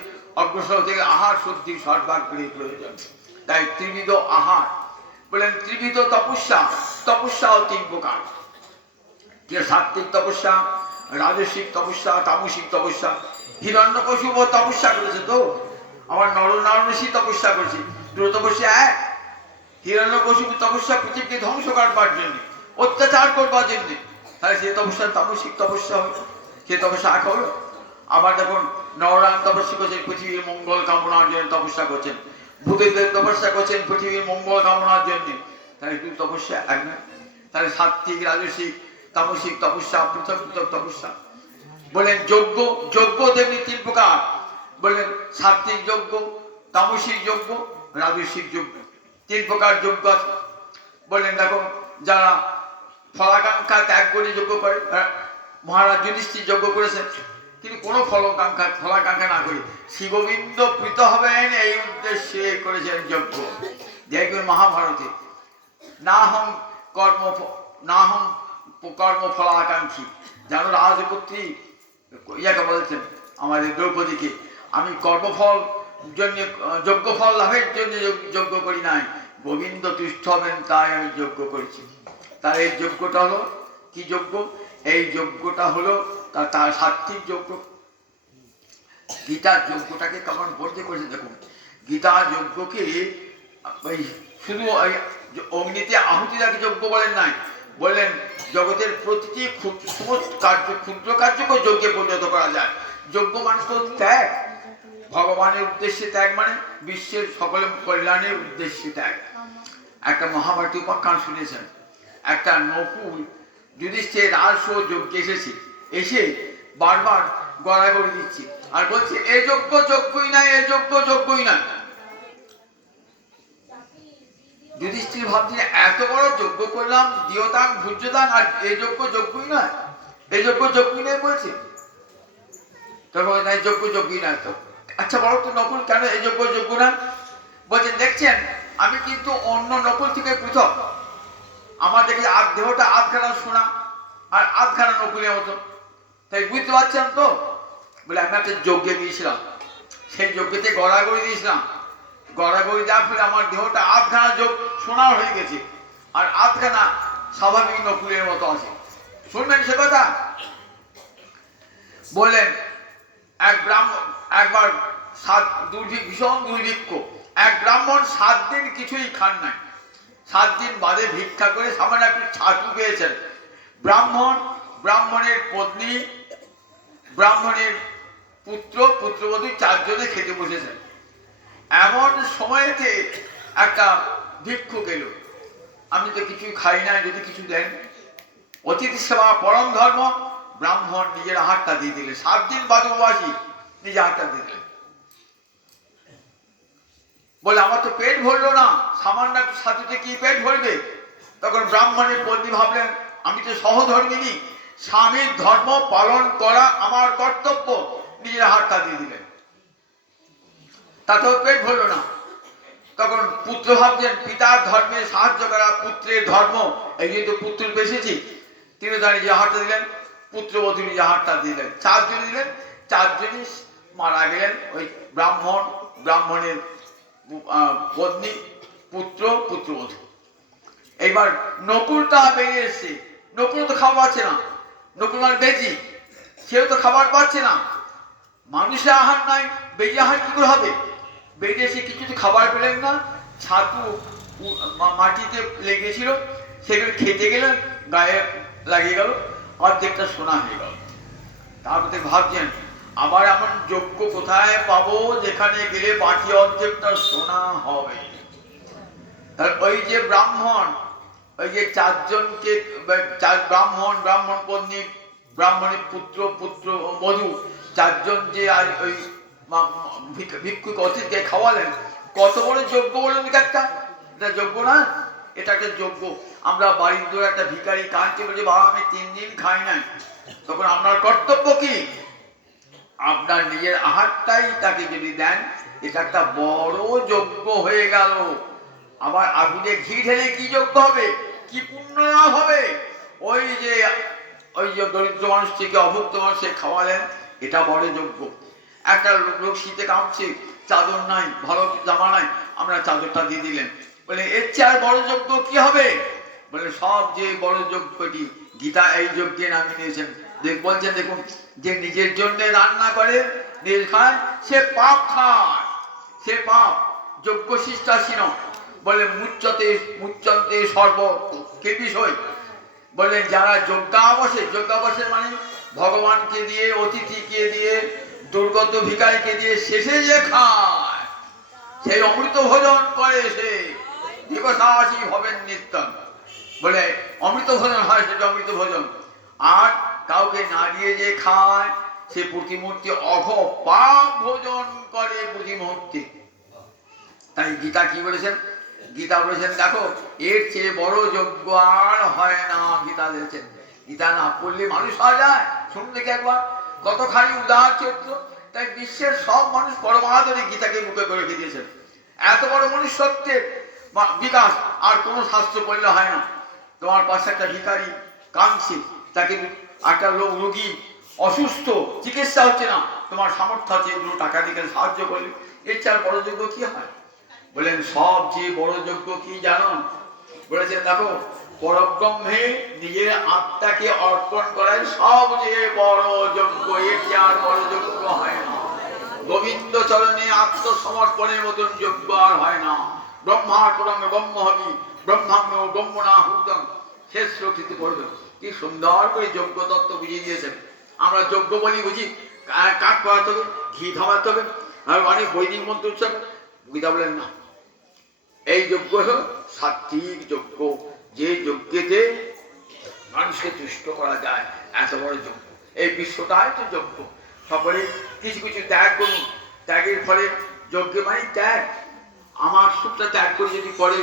অগ্রসর থেকে আহার শুদ্ধি সর্বাগ্রে প্রয়োজন। তাই ত্রিবিধ আহার বলেন, ত্রিবিধ তপস্যা, তপস্যাও তিন প্রকার। যে সাত্বিক তপস্যা, রাজসিক তপস্যা, তামসিক তপস্যা। হিরণ্যকশিপ তপস্যা করেছে, তো আমার নরনারায়ণী তপস্যা করেছে, দুটো তপস্যা এক। হিরণ্যকশিপ তপস্যা পৃথিবীকে ধ্বংস করবার জন্য, অত্যাচার করবার জন্য, তাহলে সে তপস্যা তামসিক তপস্যা হবে, সে তপস্যা এক হলো। আবার দেখুন নরনারায়ণ তপস্যা করছেন পৃথিবীর মঙ্গল কামনার জন্য তপস্যা করছেন, ভূদেবদেব তপস্যা করছেন পৃথিবীর মঙ্গল কামনার জন্য, তাহলে দুই তপস্যা এক নয়। তাহলে সাত্বিক রাজসিক তামসিক তপস্যা পৃথক পৃথক তপস্যা। বলেন যজ্ঞ, যজ্ঞ তেমনি তিন প্রকার। বললেন সাত্বিক যজ্ঞ, তামসিক যজ্ঞ, রাজসিক যজ্ঞ, তিন প্রকার যজ্ঞ আছে। বললেন দেখো যারা ফলাকাঙ্ক্ষা ত্যাগ করে যজ্ঞ করে, মহারাজ যুধিষ্ঠির যজ্ঞ করেছেন, কিন্তু কোনো ফলাকাঙ্ক্ষা না করে শ্রীগোবিন্দ প্রীত হবেন এই উদ্দেশ্যে করেছেন যজ্ঞ। দেখবেন মহাভারতে নাহং কর্ম ফলাকাঙ্ক্ষী, জানো রাজপুত্রী ইয়াকে বলেছেন আমাদের দ্রৌপদীকে, আমি কর্মফল জন্য, যোগ্য ফল লাভের জন্য যজ্ঞ করি নাই, গোবিন্দ তুষ্ট হবেন তাই আমি যজ্ঞ করেছি। তার এই যজ্ঞটা হলো কি যজ্ঞ? এই যজ্ঞটা হলো তার সাত্বিক যজ্ঞ। গীতার যজ্ঞটাকে কেমন বলতে করেছে দেখুন। গীতা যজ্ঞকে ওই শুধু অগ্নিতে আহুতি রাখি যজ্ঞ বলেন নাই, বললেন জগতের প্রতিটি সমস্ত কার্য, ক্ষুদ্র কার্যকে যজ্ঞে পরিণত করা যায়। যজ্ঞ মানে তো ত্যাগ, ভগবানের উদ্দেশ্যে ত্যাগ, মানে বিশ্বের সকল কল্যাণের উদ্দেশ্যে ত্যাগ। একটা মহাভারতী উপাখ্যান শুনেছেন, একটা নকুল যুধিষ্ঠির রাজসহ যজ্ঞে এসেছে, এসে বারবার গড়াগড়ি দিচ্ছে আর বলছে এই যজ্ঞ যজ্ঞই না, এই যজ্ঞ যজ্ঞই না। যুধিষ্ঠির ভাবছে এত বড় যজ্ঞ করলাম, দিয়দান ভূজ্যদান, আর এই যজ্ঞ যজ্ঞই নয়, এই যজ্ঞ যজ্ঞই নয় বলছে। তখন নাই যজ্ঞ যজ্ঞই নয়। তো আচ্ছা বলো তো নকুল, কেন এই যজ্ঞ যজ্ঞ না? বলছেন দেখছেন আমি কিন্তু অন্য নকুল থেকে পৃথক। আমার দেখে দেহটা আধখানা সোনা আর আধখানা নকুলের মতো, তাই বুঝতে পারছেন তো? বলে আমি একটা যজ্ঞে গিয়েছিলাম, সেই যজ্ঞেতে গড়াগড়ি দিয়েছিলাম, গড়াগড়ি দেওয়ার ফলে আমার দেহটা আধখানা সোনার হয়ে গেছে আর আধখানা স্বাভাবিক নকুলের মতো আছে। শুনবেন সে কথা? বললেন এক ব্রাহ্মণ একবার ভীষণ দুর্ভিক্ষ, এক ব্রাহ্মণ 7 দিন কিছুই খান নাই। 7 দিন বাদে ভিক্ষা করে সামান্য একটু ছাতু পেয়েছেন। ব্রাহ্মণের পত্নী, ব্রাহ্মণের পুত্র, পুত্রবধূ 4 জনে খেতে বসেছেন। এমন সময়তে একটা ভিক্ষুক এলো, আমি তো কিছুই খাই না, যদি কিছু দেন। অতিথি সেবা পরম ধর্ম। ব্রাহ্মণ নিজের আহারটা দিয়ে দিলেন। 7 দিন বাদে উপবাসী, নিজের আহারটা দিয়ে দিলেন। বলে আমার তো পেট ভরলো না, সামান্য একটু ছাতুতে কি পেট ভরবে? তখন ব্রাহ্মণের পত্নী ভাবলেন আমি তো সহধর্মিনী, স্বামীর ধর্ম পালন করা আমার কর্তব্য, নিজের আহারটা দিয়ে দিলেন, তাতেও পেট ভরলো না। তখন পুত্র ভাবছেন পিতার ধর্মে সাহায্য করা পুত্রের ধর্ম, এই যেহেতু পুত্র বেশিছি, তিনি তার নিজের আহারটা দিলেন, পুত্রবধূ নিজের আহারটা দিলেন, 4 জন দিলেন, 4 জনই মারা গেলেন। ওই ব্রাহ্মণের পত্নী, পুত্র, পুত্রবধূ। এইবার নকুলটা বেরিয়ে এসছে, নকুল তো খাবার পাচ্ছে না, নকুল মানে বেজি, সেও তো খাবার পাচ্ছে না। মানুষের আহার নাই, বেজি আহার কি করে হবে? বেরিয়ে এসে কিছু তো খাবার পেলেন না, ছাতু মাটিতে লেগেছিল, সেগুলো খেতে গেলেন, গায়ে লাগিয়ে গেল, অর্ধেকটা সোনা হয়ে গেল। তারপরে ভাবছেন আবার এমন যজ্ঞ কোথায় পাবো যেখানে গেলে বাকি অর্ধেকটা সোনা হবে? ওই যে ব্রাহ্মণ, ওই যে 4 জনকে, ব্রাহ্মণ পত্নী, ব্রাহ্মণের পুত্র, পুত্রবধূ 4 জন যে ওই ভিক্ষুক অতিথিকে খাওয়ালেন, কত বড় যজ্ঞ বলুন একটা? এটা যজ্ঞ না? এটা একটা যজ্ঞ। আমরা বাড়ির দূরে একটা ভিখারি কাঁদছে, বলছে বাবা আমি 3 দিন খাই নাই। তখন আপনার কর্তব্য কি? আপনার নিজের আহারটাই তাকে যদি দেন, এটা একটা বড় যজ্ঞ হয়ে গেল। আবার আগুনে ঘি ঢেলে কি যজ্ঞ হবে, কি পুণ্য লাভ হবে? ওই যে দরিদ্র মানুষটিকে, অভুক্ত মানুষকে খাওয়ালেন, এটা বড় যজ্ঞ। একটা লোক শীতে কাঁপছে, চাদর নাই, ভালো জামা নাই, আমরা চাদরটা দিয়ে দিলেন। বলে এর চেয়ে আর বড় যজ্ঞ কি হবে? বলে সব যে বড় যজ্ঞটি গীতা এই যজ্ঞে নামিয়ে নিয়েছেন। বলছেন দেখুন, যে নিজের জন্য রান্না করে নিজে খায়, সে পাপ খায়, সে পাপ। যজ্ঞ শিষ্টাসীন বলে মুচ্চন্তে সর্ব কে বিষয়। বললেন যারা যজ্ঞাবসে মানে ভগবানকে দিয়ে, অতিথিকে দিয়ে, দুর্গত ভিখারিকে দিয়ে শেষে যে খায়, সেই অমৃত ভোজন করে, সে দিবসাসী হবেন নিত্য। বলে অমৃত ভোজন হয়, সেটা অমৃত ভোজন। আর কাউকে না দিয়ে যে খায়, সে প্রতিমূর্তি অঘ পাপ ভোজন করে প্রতিমূর্তি। তাই গীতা কি বলেছেন? গীতা বলেছেন দেখো এর চেয়ে বড় যজ্ঞ আর হয় না। গীতা দিয়েছেন, গীতা না পড়লে মানুষ হওয়া যায়? শুনুন দেখি একবার, কতখানি উদার চরিত্র। তাই বিশ্বের সব মানুষ পরমাদরে গীতাকে মুখে করে রেখে দিয়েছেন। এত বড় মনুষ্যত্বের বিকাশ আর কোনো শাস্ত্র পড়লে হয় না। তোমার পাশে একটা ভিখারি কাঁদছে, তাকে একটা লোক রোগী অসুস্থ, চিকিৎসা হচ্ছে না, তোমার সামর্থ্য আছে 2 টাকা দিয়ে সাহায্য করলে, এর চেয়ে আর বড় যজ্ঞ কি হয়? বলেন সবচেয়ে বড় যজ্ঞ কি জানো? বলেছেন দেখো, পরব্রহ্মে নিজের আত্মাকে অর্পণ করাই সবচেয়ে বড় যজ্ঞ। এর চেয়ে আর বড় যজ্ঞ হয় না। গোবিন্দ চরণে আত্মসমর্পণের মতন যজ্ঞ আর হয় না। ব্রহ্মার্পণং ব্রহ্ম হবি ব্রহ্মাঙ্গ ব্রহ্মণাহুতং শেষ রক্ষিত করবে। কি সুন্দর করে যজ্ঞ তত্ত্ব বুঝিয়ে দিয়েছেন। আমরা যজ্ঞ বলি বুঝি কাঠ পড়াতে হবে, ঘি ধরাতে হবে, আর অনেক বৈদিক মন্ত্র উচ্চারণ। গীতা বলেন না, এই যজ্ঞ হল সাত্বিক যজ্ঞ, যে যজ্ঞেতে মানুষকে তুষ্ট করা যায়, এত বড় যজ্ঞ। এই বিশ্বটাই তো যজ্ঞ। সকলে কিছু কিছু ত্যাগ করুন। ত্যাগের ফলে যজ্ঞ মানে ত্যাগ। আমার সুখটা ত্যাগ করে যদি করে,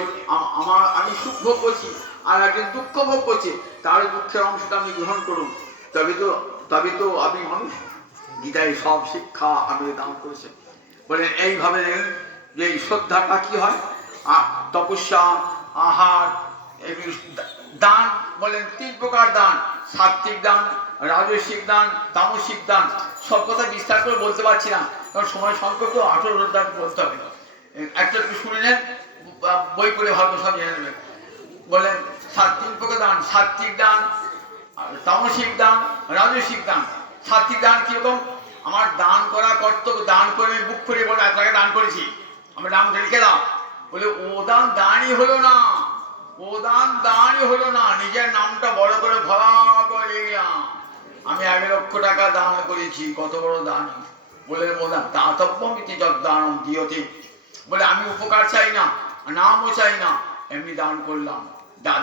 আমি সুখ ভোগ করছি আর একজন দুঃখ ভোগ করছে, তার দুঃখের অংশটা আমি গ্রহণ করুন, তবে তো আমি মানুষ। গীতায় সব শিক্ষা আমি দান করেছে। বলেন এইভাবে যে এই শ্রদ্ধাটা কি হয়? তপস্যা, আহার, দান। বলেন 3 প্রকার দান: সাত্বিক দান, রাজসিক দান, তামসিক দান। সব কথা বিস্তার করে বলতে পারছি না, কারণ সময় সংকট, 18 দান বলতে হবে। একটা একটু শুনে নেন, বই পড়ে ভালো সব জেনে নেবেন। বলেন 3 প্রকার দান: সাত্বিক দান, তামসিক দান, রাজসিক দান। সাত্বিক দান কিরকম? আমার দান করা কর্তব্য, দান করে আমি বুক করে বলে 1 টাকা দান করেছি, আমি নামটা লিখে দাও। বলে ও দান দানই হলো না, ও দান দানই হলো না, নিজের নামটা বড় করে ভরা করে নিলাম, আমি 1 লক্ষ টাকা দান করেছি। কত বড় দান! বলে দাতব্যমিতি যদ্দানম দিয়তে। বলে আমি উপকার চাই না, নামও চাই না, এমনি দান করলাম।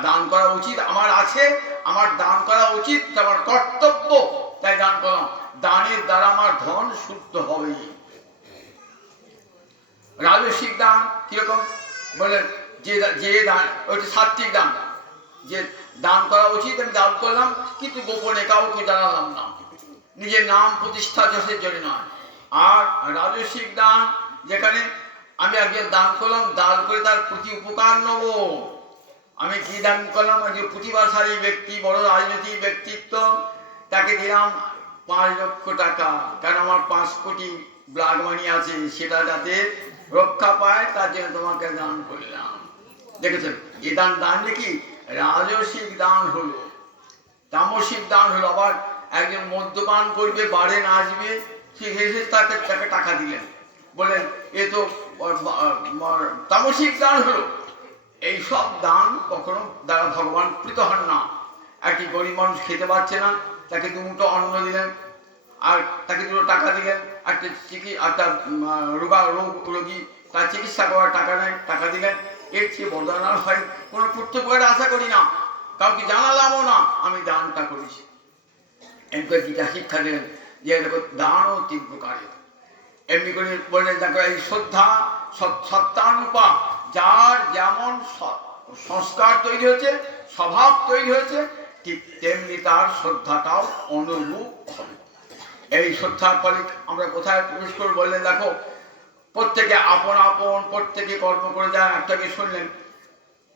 দান করা উচিত আমার আছে, আমার দান করা উচিত, আমার কর্তব্য, তাই দান করলাম। দানের দ্বারা আমার ধন শুদ্ধ হবে। রাজসিক দান কিরকম? বলে যে দান, ওইটা সাত্বিক দান, যে দান করা উচিত আমি দান করলাম, কিন্তু গোপনে কাউকে জানালাম না, নিজের নাম প্রতিষ্ঠা যশের জন্য নয়। আর রাজসিক দান, যেখানে আমি একজন দান করলাম, দান করে তার প্রতি উপকার নেব। আমি কি দান করলাম? একজন প্রতিভাশালী ব্যক্তি, বড় রাজনৈতিক ব্যক্তিত্ব, তাকে দিলাম 5 লক্ষ টাকা, কারণ আমার 5 কোটি ব্লাড মানি আছে, সেটা যাতে রক্ষা পায় তার জন্য তোমাকে দান করলাম। দেখেছেন, এ দান দান নাকি রাজসিক দান হলো। তামসিক দান হলো আবার একজন মদ্যপান করবে, বারে নাচবে, সে হেসে তাকে টাকা দিলেন, বলেন এ তো তামসিক দান হলো। এই সব দান কখনো দ্বারা ভগবান প্রীত হন না। একটি গরিব মানুষ খেতে পারছে না, তাকে 2 মুঠো অন্ন দিলেন, আর তাকে 2 টাকা দিলেন। একটা রোগী, তার চিকিৎসা করার টাকা নেই, টাকা দিলেন। এর চেয়ে বরদান হয় কোনো প্রত্যুপকারে আশা করি না, কাউকে জানালামও না, আমি দানটা করেছি। এরপর গীতা শিক্ষা দিলেন যে দেখো দানও 3 প্রকারের। এমনি করে বললেন দেখো এই শ্রদ্ধা সত্তানুপা, যার যেমন সংস্কার তৈরি হয়েছে, স্বভাব তৈরি হয়েছে, ঠিক তেমনি তার শ্রদ্ধাটাও অনুরূপ হবে। এই শ্রদ্ধার ফলে আমরা কোথায় প্রবেশ করে? বললেন দেখো প্রত্যেকে আপন আপন প্রত্যেকে কর্ম করে যায়। একটাকে শুনলেন,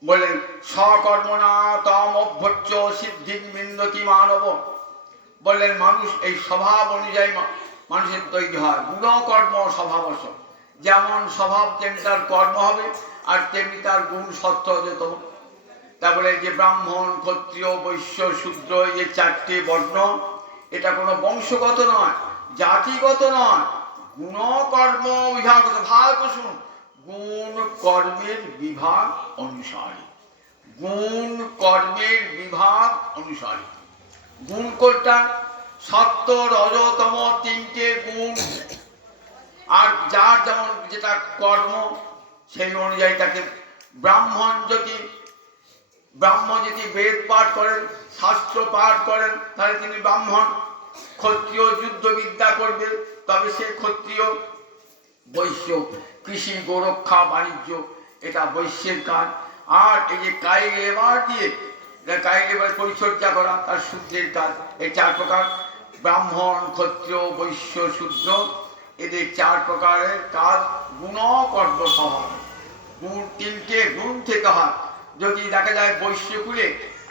বললেন সকর্মণা তম অভ্যর্চ সিদ্ধি বিন্দতি মানব। বললেন মানুষ এই স্বভাব অনুযায়ী মানুষের তৈরি হয়, গুণকর্ম স্বভাবশ। যেমন স্বভাব তেমনি তার কর্ম হবে, আর তেমনি তার গুণ সত্য যেত। তারপরে যে ব্রাহ্মণ, ক্ষত্রিয়, বৈশ্য, শূদ্র, এই 4টে বর্ণ, এটা কোনো বংশগত নয়, জাতিগত নয়, গুণ কর্ম বিভাগ। ভাগ শুন, গুণ কর্মের বিভাগ অনুসারী, গুণ কর্মের বিভাগ অনুসারী। গুণ কোনটা? সত্য, রজতম 3টে গুণ। আর যার যেমন যেটা কর্ম, সেই অনুযায়ী তাকে ব্রাহ্মণ যদি বেদ পাঠ করেন, শাস্ত্র পাঠ করেন, তাহলে তিনি ব্রাহ্মণ। ক্ষত্রিয় যুদ্ধবিদ্যা করবে, তবে সে ক্ষত্রিয়। বৈশ্য কৃষি, গোরক্ষা, বাণিজ্য, এটা বৈশ্যের কাজ। আর এই যে কায়িক লেবার দিয়ে, কায়িক লেবার পরিচর্যা করা, তার শূদ্রের কাজ। এই 4 প্রকার, ব্রাহ্মণ, ক্ষত্রিয়, বৈশ্য, শূদ্র, এদের 4 প্রকারের কাজ গুণ কর্ম স্বভাব। গুণ 3টে গুণ থেকে হয়। যদি দেখা যায় বৈশ্যকুলে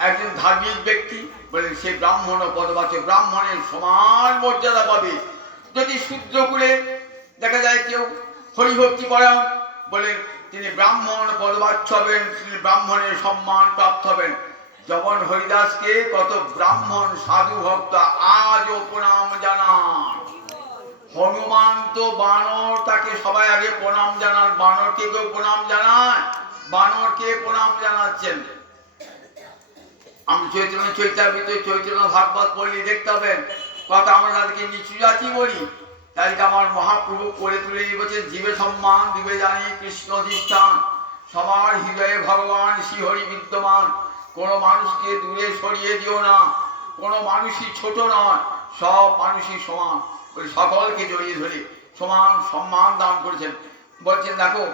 একজন ধার্মিক ব্যক্তি, বলে সে ব্রাহ্মণ পদবাচ্য, ব্রাহ্মণের সমান মর্যাদা পাবে। যদি শূদ্রকুলে দেখা যায় কেউ হরিভক্তি পরায়ণ বলে তিনি ব্রাহ্মণ পদবাচ্য হবেন, তিনি ব্রাহ্মণের সম্মান প্রাপ্ত হবেন। যেমন হরিদাসকে কত ব্রাহ্মণ সাধু ভক্ত আজও প্রণাম জানান। হনুমান তো বানর, তাকে সবাই আগে প্রণাম জানান। বানরকে কেউ প্রণাম জানায়? বানরকে প্রণাম জানাচ্ছেন। আমি চৈতন্য চৈতামৃত চৈতন্য ভাগবত পড়লে দেখতে হবেন কথা আমরা তাদেরকে নিচু জাতি বলি। তাই আমার মহাপ্রভু করে তুলে বলছেন, জীবে সম্মান দিবে জানি কৃষ্ণ অধিষ্ঠান, সবার হৃদয়ে ভগবান শ্রীহরি বিদ্যমান। কোনো মানুষকে দূরে সরিয়ে দিও না, কোনো মানুষই ছোট নয়, সব মানুষই সমান। সকলকে জড়িয়ে ধরে সমান সম্মান দান করেছেন। বলছেন দেখো,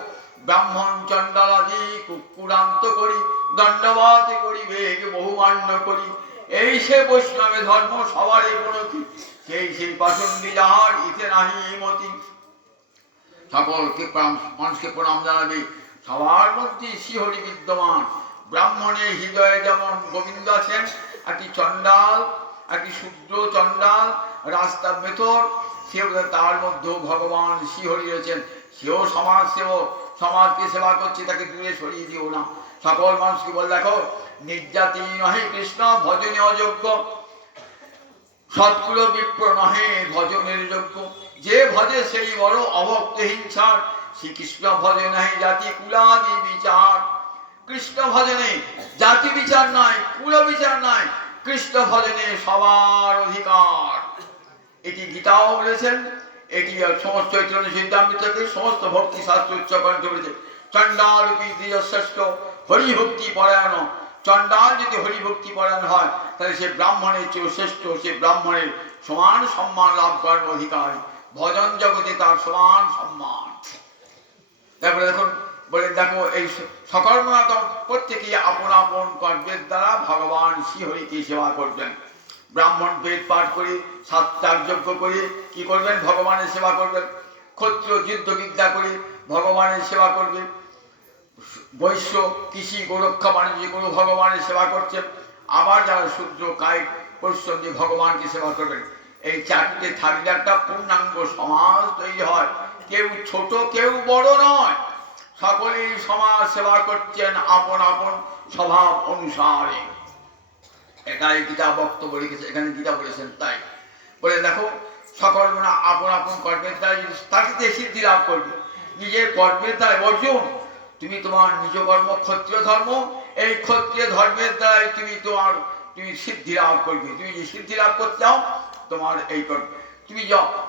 ব্রাহ্মণ চণ্ডালাদি কুকুরান্ত করি, দণ্ডবাদ করিবে বহুমান্য করি। এই সে বৈষ্ণবে ধর্ম সবারই প্রণতি, সেই পাচন্ডী যাহার ইতে নাহি মতি। সকলকে মানুষকে প্রণাম জানাবে, সবার মধ্যে শ্রীহরি বিদ্যমান। ব্রাহ্মণের হৃদয়ে যেমন গোবিন্দ আছেন, একটি চণ্ডাল, একটি শূদ্র চণ্ডাল রাস্তার ভেতর, সেও তার মধ্যেও ভগবান শ্রীহরি রয়েছেন। সেও সমাজ সেবক, সমাজকে সেবা করছে, তাকে দূরে সরিয়ে দিও না। সকল মানুষকে বল, দেখো নির্যাতি নহে কৃষ্ণ ভজনে অযোগ্য, সৎকুল বিপ্র নহে ভজনের যোগ্য। যে ভজে সেই বড় অভক্ত হিংসার, শ্রীকৃষ্ণ ভজে নাহি জাতি কুলাদি বিচার। কৃষ্ণ ভজনে জাতি বিচার নাই, কুল বিচার নাই, কৃষ্ণ ভজনে সবার অধিকার। এটি গীতাও বলেছেন, এটি সমস্ত চৈতন্য সিদ্ধামৃতকে সমস্ত ভক্তি শাস্ত্র উচ্চকণ্ঠে বলেছে। চণ্ডালপি দ্বিজশ্রেষ্ঠ হরিভক্তি পরায়ণ। চণ্ডাল যদি হরিভক্তি পরায়ণ হয়, তাহলে সে ব্রাহ্মণের চেয়ে শ্রেষ্ঠ, সে ব্রাহ্মণের সমান সম্মান লাভ করার অধিকারী। ভজন জগতে তার সমান সম্মান। তারপরে দেখুন বলে, দেখো এই সকর্মনাথ প্রত্যেকেই আপন আপন কর্মের দ্বারা ভগবান শ্রীহরিকে সেবা করবেন। ব্রাহ্মণ বেদ পাঠ করে, সাতটার যজ্ঞ করে কি করবেন? ভগবানের সেবা করবেন। ক্ষত্রিয় যুদ্ধ বিদ্যা করে ভগবানের সেবা করবেন। বৈশ্য কৃষি গোরক্ষা বাণিজ্য করে ভগবানের সেবা করছেন। আবার যারা শূদ্র কায়িক পরিশ্রম দিয়ে ভগবানকে সেবা করবেন। এই চারটে থাকলে একটা পূর্ণাঙ্গ সমাজ তৈরি হয়। কেউ ছোট কেউ বড় নয়, সকলেই সমাজ সেবা করছেন আপন আপন স্বভাব অনুসারে। এটাই গীতা বক্তব্য লিখেছে, এখানে গীতা বলেছেন। তাই বলে দেখো, সকল আপন আপন কর্মের দ্বারা তাকে সিদ্ধি লাভ করবে। নিজের কর্মের দ্বারা অর্জুন, তুমি তোমার নিজ কর্ম ক্ষত্রিয় ধর্ম, এই ক্ষত্রিয় ধর্মের দ্বারাই তুমি সিদ্ধি লাভ করবে। তুমি যে সিদ্ধি লাভ করতে চাও, তোমার এই কর্ম। তুমি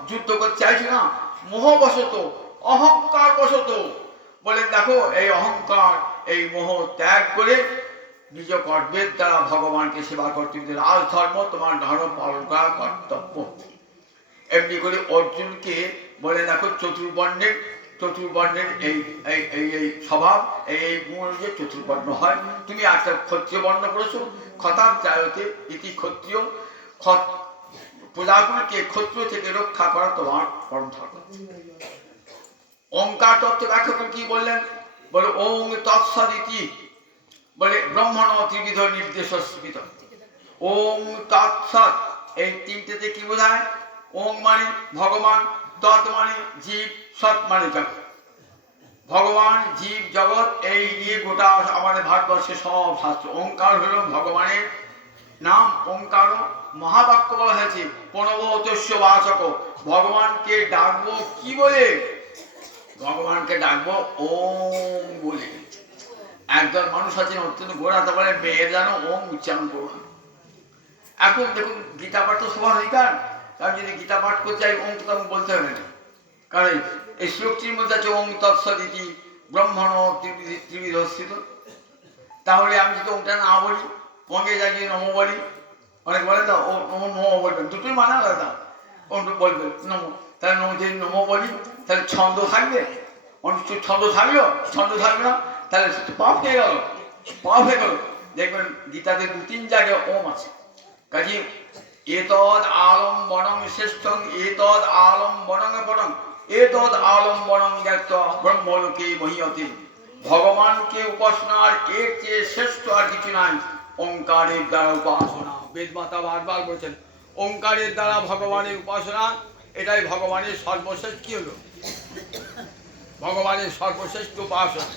যুদ্ধ করতে চাইছো না, মোহবশত অহংকার বশত। বলেন দেখো, এই অহংকার এই মোহ ত্যাগ করে নিজ কর্মের দ্বারা ভগবানকে সেবা করতে হবে। রাজধর্ম তোমার ধর্ম পালন করা কর্তব্য। এমনি করে অর্জুনকে বলে দেখো, চতুর্বর্ণের এই এই এই স্বভাব, এই গুণ যে চতুর্বর্ণ হয়। তুমি একটা ক্ষত্রিয় বর্ণ করেছো, ক্ষতার চায়তে ইতি ক্ষত্রিয়। প্রজাগুলিকে ক্ষত্রিয় থেকে রক্ষা করা তোমার পরম ধর্ম। ওঙ্কার তত্ত্ব ব্যাখ্যা করে কি বললেন? বলে ওং তৎসদিতি, বলে ব্রহ্মণ ত্রিবিধ নির্দেশ স্মৃত। ওং তৎসৎ, এই তিনটেতে কি বোঝায়? ওং মানে ভগবান, তৎ মানে জীব, সৎ মানে জগৎ। ভগবান, জীব, জগৎ, এই নিয়ে গোটা আমাদের ভারতবর্ষে সব শাস্ত্র। ওঙ্কার হল ভগবানের নাম। ওঙ্কার মহাবাক্য বলা হয়েছে, প্রণবতস্য বাচক। ভগবানকে ডাকবো কি বলে? ভগবানকে ডাকবো ওম বলে। একদল মানুষ আছেন অত্যন্ত গোড়াতে বলে, মেয়ের যেন ওম উচ্চারণ করুন। এখন দেখুন, গীতা পাঠ তো সবার অধিকার, কারণ যদি গীতা পাঠ করতে চাই ওম তো তেমন বলতে হবে না। কারণ এই শ্লোকটির মধ্যে আছে ওম তৎসদিতি ব্রহ্মণ ত্রিবিধ স্থিত। তাহলে আমি যদি ওমটা না বলি, অঙ্গে যাই যদি নম বলি, অনেক বলে তো ও নম বলবেন, দুটোই মানে আলাদা। ওম বলবে নম, তাহলে যদি নম বলি তাহলে ছন্দ থাকবে, ছন্দ থাকলো, ছন্দ থাকবে না, তাহলে পাপ হয়ে গেল, পাপ হয়ে গেল। দেখবেন গীতাতে 2-3 জায়গায় ওম আছে। কাজে এতদ আলম্বনং শ্রেষ্ঠং, এতদ আলম্বনং পরং, এতদ আলম্বনং জ্ঞাত্বা ব্রহ্মলোকে মহীয়তে। ভগবানকে উপাসনার এর চেয়ে শ্রেষ্ঠ আর কিছু নাই। ওঙ্কারের দ্বারা উপাসনা, বেদমাতা বারবার বলছেন, ওঙ্কারের দ্বারা ভগবানের উপাসনা, এটাই ভগবানের সর্বশেষ কি হলো? ভগবানের সর্বশ্রেষ্ঠ উপাসক।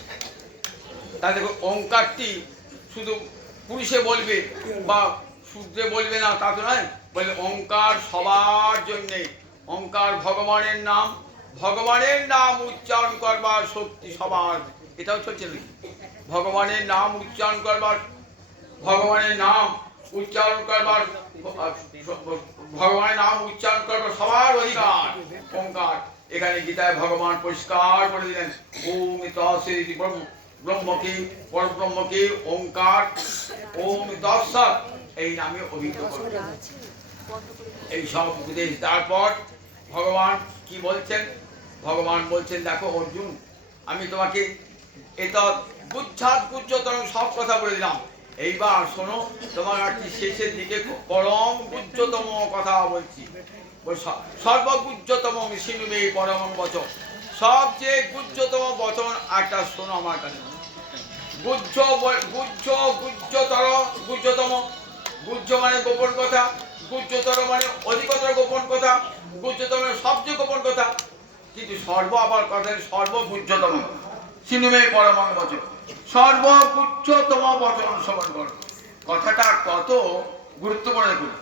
তা দেখুন ওঙ্কারটি শুধু পুরুষে বলবে বা শূদ্রে বলবে না তা তো নয়, বলে ওঙ্কার সবার জন্যে। ওঙ্কার ভগবানের নাম, ভগবানের নাম উচ্চারণ করবার শক্তি সবার। এটাও চলছে নাকি? ভগবানের নাম উচ্চারণ করবার, ভগবানের নাম উচ্চারণ করবার, ভগবানের নাম উচ্চারণ করবার সবার অধিকার ওঙ্কার। এখানে গীতায় ভগবান পরিষ্কার করে দিলেন, ওম তৎসৎ ব্রহ্মকে পরব্রহ্মকে ওঙ্কার ওম তৎসৎ এই নামে অভিহিত করবে। এই সব উপদেশ তারপর ভগবান কি বলছেন? ভগবান বলছেন, দেখো অর্জুন, আমি তোমাকে এটা গুচ্ছাত গুচ্ছতম সব কথা বলে দিলাম। এইবার শোনো, তোমার একটি শেষের দিকে পরম গুচ্ছতম কথা বলছি। সর্বগুচ্ছতম সিনুমে পরম বচন, সবচেয়ে গুচ্ছতম বচন একটা শোনো আমার কাছে। গুচ্ছ গুচ্ছ গুচ্ছতর গুচ্ছতম, গুচ্ছ মানে গোপন কথা, গুচ্ছতর মানে অধিকতর গোপন কথা, গুচ্ছতম সবচেয়ে গোপন কথা, কিন্তু সর্ব আবার কথার সর্বগুচ্ছতম সিনেমে পরম বচন, সর্বগুচ্ছতম বচন শ্রবণ করো। কথাটা কত গুরুত্বপূর্ণ দেখুন।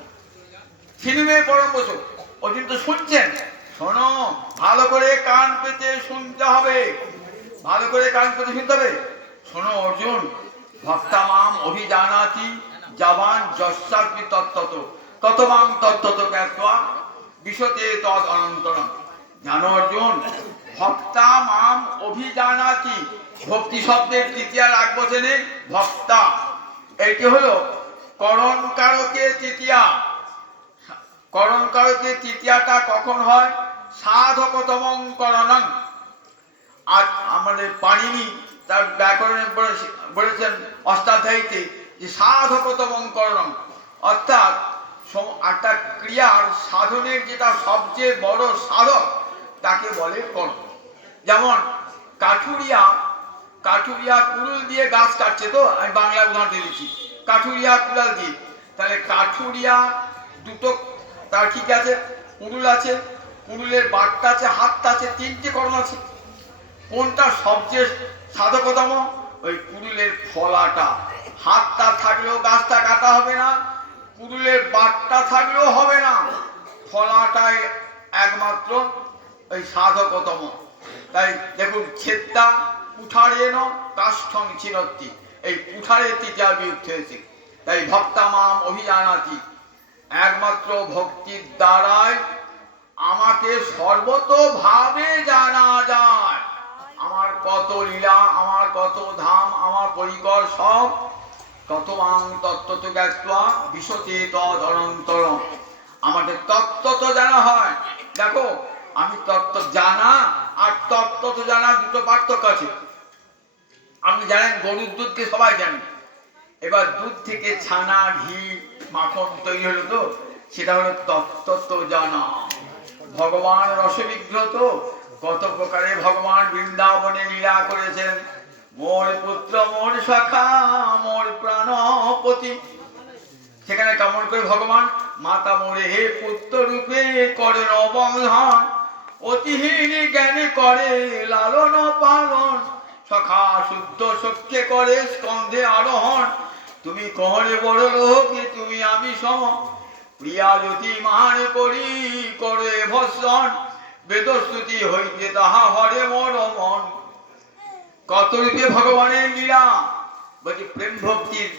সিনেমে পরম বচন, অর্জুন তো শুনছেন। শোনো, ভালো করে কান পেতে শুনতে হবে, ভালো করে কান পেতে শুনতে হবে। শোনো অর্জুন, ভক্তামাম অভিজানাতি জাবান যস্যাপি তত্ত্বত ততমাং তত্ত্বত জ্ঞাত্বা বিশতে তদ অনন্তরম। জানো অর্জুন, ভক্তা মাম অভিজানাতি, ভক্তি শব্দের তৃতীয় এক বচনে ভক্তা, এইটি হলো করণকারকের তৃতীয়া। করণকারকের তৃতীয়াটা কখন হয়? সাধকতমং করণং। আর আমাদের পাণিনি তার ব্যাকরণে বলেছেন অষ্টাধ্যায়ীতে যে সাধকতমং করণং, অর্থাৎ একটা ক্রিয়ার সাধনের যেটা সবচেয়ে বড় সাধক তাকে বলে কর্ম। যেমন কাঠুরিয়া, কাঠুরিয়া কুড়ুল দিয়ে গাছ কাটছে, তো আমি বাংলায় উদাহরণ দিচ্ছি, কাঠুরিয়া কুড়াল দিয়ে। তাহলে কাঠুরিয়া দুটো, তার ঠিক আছে, কুড়ুল আছে, কুড়ুলের বাটটা আছে, হাতটা আছে, তিনটে কর্ম আছে। কোনটা সবচেয়ে সাধকতম? ওই কুড়ুলের ফলাটা। হাতটা থাকলেও গাছটা কাটা হবে না, কুড়ুলের বাটটা থাকলেও হবে না, ফলাটাই একমাত্র ওই সাধকতম। তাই দেখুন, ছেদটা কুঠারেন কাষ্ঠং চিরত্তি, এই কুঠারের তৃতীয়া বিযুক্ত হয়েছে। তাই ভক্তামাম অভিজানাতি, একমাত্র ভক্তির দ্বারাই আমাকে সর্বতোভাবে জানা যায়। আমার কত লীলা, আমার কত ধাম, আমার পরিকর সব ততমাং তত্ত্বত জ্ঞাত্বা বিশতে তদ অনন্তরম। আমাদের তত্ত্বত জানা হয়। দেখো, আমি তত্ত্ব জানা আর তত্ত্বত জানা দুটো পার্থক্য আছে। আপনি জানেন গরুর দুধকে সবাই জানে, এবার দুধ থেকে ছানা, ঘি, মাখন তৈরি হলো, তো সেটা হলো তত্ত্বত জানা। ভগবান রসবিগ্রহ, তো কত প্রকারে ভগবান বৃন্দাবনে লীলা করেছেন। মোর পুত্র মোর সখা মোর প্রাণপতি, সেখানে কেমন করে ভগবান মাতা মোরে হে পুত্র রূপে করেন অবধান, অতিহীন জ্ঞানে করে লালন পালন, সখা শুদ্ধ সখ্যে করে স্কন্ধে আরোহণ, তুমি কহরে বড় লোকে তুমি আমি সম, প্রিয়া জ্যোতি মান করি করে ভৎসন, বেদস্তুতি হইতে তাহা হরে মর মন। কত রূপে ভগবানের লীলা। বলছি, প্রেম ভক্তির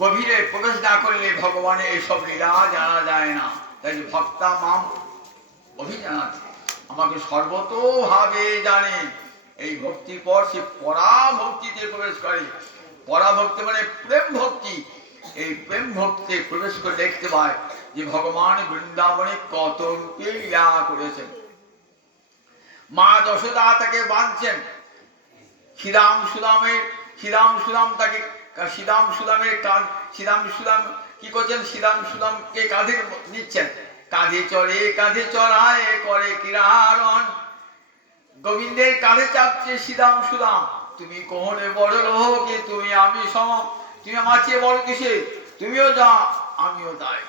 গভীরে প্রবেশ না করলে ভগবানের এইসব লীলা জানা যায় না। তাই ভক্তা মাম অভিজানাতি, আমাকে সর্বতোভাবে জানে। এই ভক্তির পর সে পরাভক্তিতে প্রবেশ করে। পরাভক্তি মানে প্রেম ভক্তি। এই প্রেম ভক্তিতে প্রবেশ করে দেখতে পায় যে ভগবান বৃন্দাবনে কত রূপে লীলা করেছেন। মা যশোদা তাকে বাঁধছেন, শ্রীরাম সুদাম তাকে, শ্রীরাম সুদাম কি করছেন? শ্রীরাম সুদামকে কাঁধে নিচ্ছেন, কাঁধে চড়ে কাঁধে চড়ায় করে কিরারণ, গোবিন্দের কাঁধে চাপছে শ্রীরাম সুদাম। তুমি কোহরে বড় লোকে তুমি আমি সম, তুমি আমার চেয়ে বড় কিসে? তুমিও যা আমিও তাই।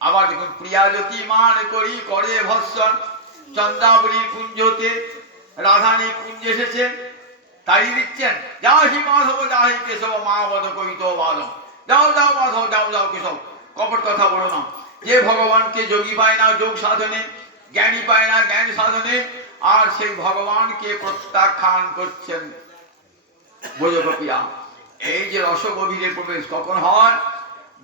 আবার দেখুন, প্রিয়া জ্যোতি মান করি করে ভৎসন, চন্দ্রাবলীর কুঞ্জতে রাধারানী কুঞ্জে এসেছেন, তাড়িয়ে দিচ্ছেন, যাও হি মাধব যাহি কেশব মা বদ কইত বাদম, যাও যাও মাধব, যাও যাও কেশব, কপট কথা বলো না। যে ভগবানকে যোগী পায় না যোগ সাধনে, জ্ঞানী পায় না জ্ঞান সাধনে, আর সেই ভগবানকে প্রত্যাখ্যান করছেন ব্রজগোপীরা। এই যে রসগভীরে প্রবেশ কখন হয়?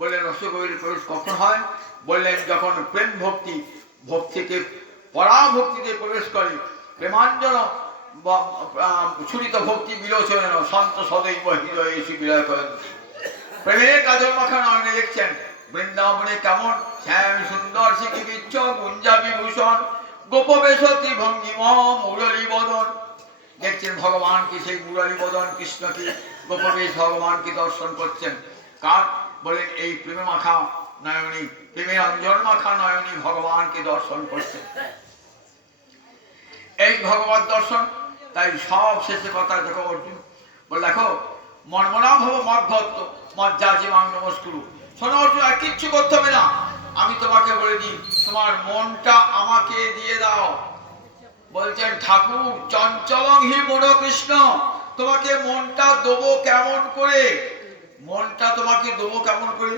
বললেন রসগভীরে প্রবেশ কখন হয়? বললেন যখন প্রেম ভক্তি ভক্তিকে পরাভক্তিতে প্রবেশ করে, প্রেমাঞ্জন ছুরিত ভক্তি বিলোচনের সন্ত সদৈব হৃদয়ে এসে বিলয় করেন। প্রেমের কাজল মাখা নয়নে দেখছেন বৃন্দাবনে কেমন শ্যাম সুন্দর শিখি বিচ্ছ গুঞ্জা বিভূষণ গোপবেশতি ভঙ্গিম মুরলী বদন। দেখছেন ভগবানকে, সেই মুরলী বদন কৃষ্ণকে গোপবেশ ভগবানকে দর্শন করছেন। কার? বলেন এই প্রেমে মাখা নয়নী, প্রেমের অঞ্জন মাখা নয়নী ভগবানকে দর্শন করছেন। এই ভগবত দর্শন। তাই সব শেষে কথা দেখো অর্জুন বলে, দেখো মনমনা ভব মদভক্ত মজ্জাজি মাং নমস্কুরু। শোনো অর্জুন, আর কিচ্ছু করতে হবে না, আমি তোমাকে বলে দিই, তোমার মনটা আমাকে দিয়ে দাও। বলছেন ঠাকুর চঞ্চলং হি মন কৃষ্ণ, তোমাকে মনটা দেবো কেমন করে? মনটা তোমাকে দেবো কেমন করে?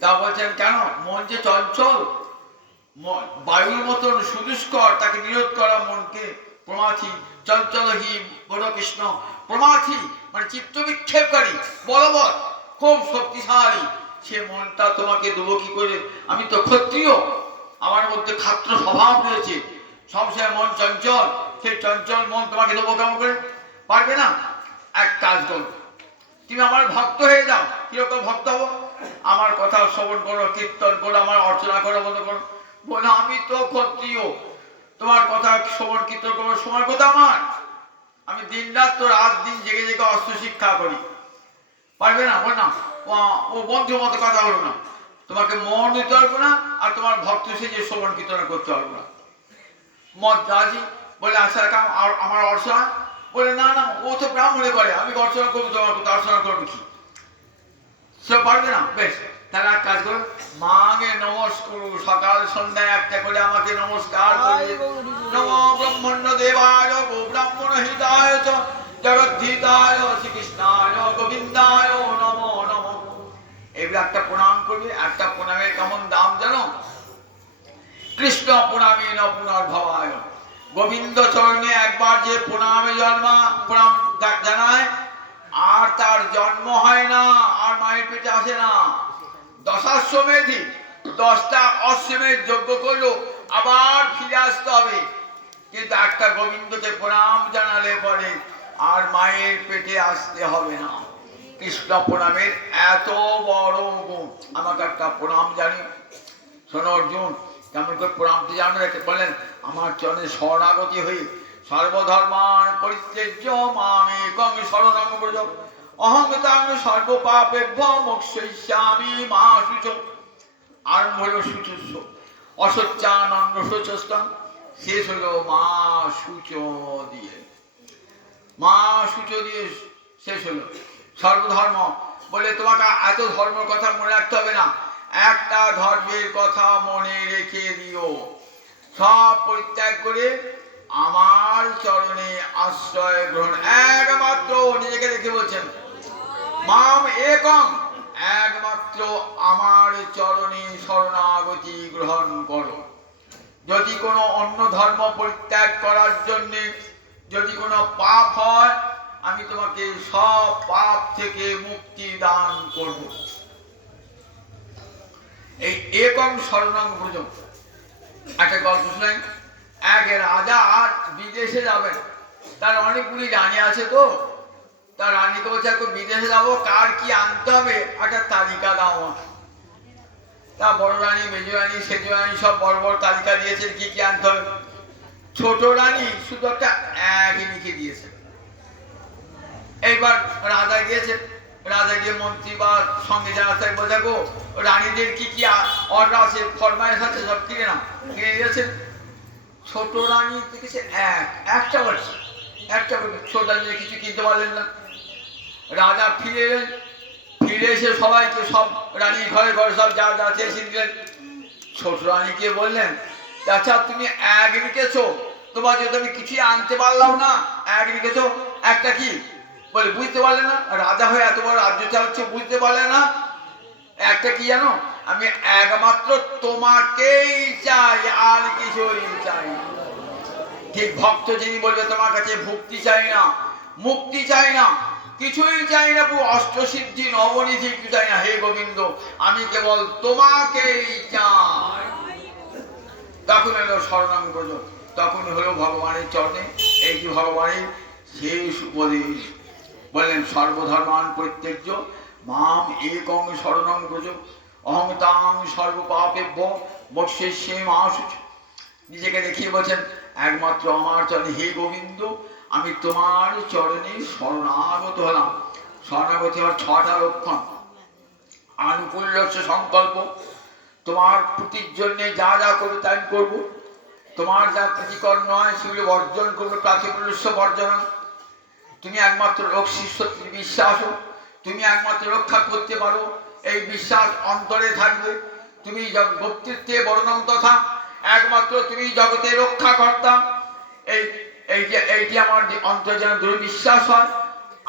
তা বলছেন কেন? মন যে চঞ্চল, বায়ুর মতন সুদুষ্কর, তাকে নিরোধ করা মনকে প্রমাথি। চঞ্চল হি বড় কৃষ্ণ, প্রমাথি মানে চিত্ত বিক্ষেপকারী, বলবৎ, খুব শক্তিশালী। সে মনটা তোমাকে দেবো কি করে? আমি তো ক্ষত্রিয়, আমার মধ্যে ক্ষাত্র স্বভাব রয়েছে, সবসময় মন চঞ্চল, সেই চঞ্চল মন তোমাকে দেবো কেমন করে? পারবে না। এক কাজ করো, তুমি আমার ভক্ত হয়ে যাও। কিরকম ভক্ত হবো? আমার কথা শ্রবণ করো, কীর্তন করো, আমার অর্চনা করো, বন্ধ করো। বলে আমি তো ক্ষত্রিয়, তোমার কথা শ্রবণ কীর্তন করার সময় কথা আমার? আমি দিন রাত তো রাত দিন জেগে জেগে অস্ত্র শিক্ষা করি। পারবে না? বল না, ও বন্ধুর মতো কথা হলো না। তোমাকে মন দিতে পারবো না, আর তোমার ভক্ত সেজে শ্রবণ কীর্তন করতে পারবো না। মত রাজি। বলে আচ্ছা আমার অর্চনা? বলে না না, ও তো ব্রাহ্মণে করে, আমি অর্চনা করবো, তোমার অর্চনা করবো কি? সে পারবে না। বেশ, তাহলে এক কাজ করো, মাকে নমস্কার, সকাল সন্ধ্যায় একটা করে আমাকে নমস্কার করে, নমো ব্রহ্মণ্য দেবায় গো ব্রাহ্মণ হৃদায় চ জগদ্ধিতায় শ্রীকৃষ্ণায় গোবিন্দায় নমো নমো। এবার একটা প্রণাম করবে। একটা প্রণামের কেমন দাম জানো? কৃষ্ণ প্রণামী ন পুনর্ভবায়। গোবিন্দ চরণে একবার যে প্রণামে প্রণাম জানায়, আর তার জন্ম হয় না, আর মায়ের পেটে আসে না। দশাশ্বমেধি 10টা অশ্বমেধ যজ্ঞ করলো, আবার ফিরে আসতে হবে। কিন্তু একটা গোবিন্দকে প্রণাম জানালে পরে আর মায়ের পেটে আসতে হবে না। কৃষ্ণ প্রণামের এত বড় গুণ। আমাকে একটা প্রণাম জানি। শোনো অর্জুন, কেমন করে প্রণামটি জানো? বলেন আমার চরণে শরণাগতি হয়ে সর্বধর্মান পরিত্যজ্য মামেকং শরণং ব্রজ অহং তাং সর্বপাপেভ্য মোক্ষয়িষ্যামি মা শুচ। আরম্ভ হলো শুচস্য, অসচ্চানন্দ শুচস্তং, শেষ হলো মা শুচ দিয়ে। মা শুচ দিয়ে শেষ হলো। সর্বধর্ম বলে তোমাকে এত ধর্মের কথা মনে রাখতে হবে না, একটা ধর্মের কথা মনে রেখে দিও। সব পরিত্যাগ করে আমার চরণে আশ্রয় গ্রহণ। একমাত্র নিজেকে দেখে বলছেন মাম একং, একমাত্র আমার চরণে শরণাগতি গ্রহণ করো। যদি কোনো অন্য ধর্ম পরিত্যাগ করার জন্য যদি কোনো পাপ হয়, আমি তোমাকে সব পাপ থেকে মুক্তি দান করব। এই একং শরণং ব্রজ। একটা গল্প শুনাই। এক রাজা বিদেশে যাবেন, তার অনেকগুলি রানী আছে, তো তার রানীকে বলছে এখন বিদেশে যাবো, কার কি আনতে হবে একটা তালিকা দাও। তা বড় রানী, মেজো রানী, সেজো রানী সব বড় বড় তালিকা দিয়েছেন কি কি আনতে হবে। ছোট রানী শুধু একটা এক লিখে দিয়েছেন। এইবার রাজা গিয়েছেন, রাজা গিয়ে মন্ত্রী বা সঙ্গে যারা থাকে বলে দেখো রানীদের কি কি অর্ডার আছে, ফরমাইশ আছে, সব কিনে না। কিনে দিয়েছেন। ছোট রানী দেখেছে একটা বলছে, একটা ছোট রানী কিছু কিনতে পারলেন না। রাজা ফিরে এলেন, ফিরে এসে সবাইকে সব রানী ঘরে ঘরে সব যা যা চেয়েছেন দিলেন। ছোট রানীকে বললেন আচ্ছা তুমি এক লিখেছো, তোমার যদি আমি কিছুই আনতে পারলাম না, এক লিখেছো একটা কি বলে বুঝতে পারলে না, রাজা হয়ে এত বড় রাজ্য চালাচ্ছে বুঝতে পারলে না, একটা কি জানো, আমি একমাত্র তোমাকেই চাই, আর কিছুই চাই না। ঠিক ভক্ত যিনি বলবে তোমার কাছে ভক্তি চাই না, মুক্তি চাই না, কিছুই চাই না, অষ্টসিদ্ধি নবনিধি কিছু চাই না, হে গোবিন্দ আমি কেবল তোমাকেই চাই। তখন এলো শরণাঙ্গ ব্রজ, তখন হলো ভগবানের চরণে এই যে ভগবানের শেষ উপদেশ বললেন, সর্বধর্মান পরিত্যজ্য মাম একং শরণং ব্রজ অহং তাং সর্বপাপেভ্যো মোক্ষয়িষ্যে মা শুচি। নিজেকে দেখিয়ে বলছেন একমাত্র আমার চরণে, হে গোবিন্দ আমি তোমার চরণে শরণাগত হলাম। শরণাগত হওয়ার 6টা লক্ষণ। আনুকূল্য সংকল্প, তোমার প্রতির জন্যে যা যা করবে তাই করব, তোমার যা প্রতিকর নয় সেগুলো বর্জন করবে, প্রাতিপুরুষ বর্জন। তুমি একমাত্র রক্ষী সত্যি বিশ্বাস, তুমি একমাত্র রক্ষা করতে পারো এই বিশ্বাস অন্তরে থাকবে। তুমি ভক্তিত্বে বর্ণন তথা একমাত্র তুমি জগতের রক্ষাকর্তা, এইটি আমার অন্তরে যেন দৃঢ় বিশ্বাস হয়।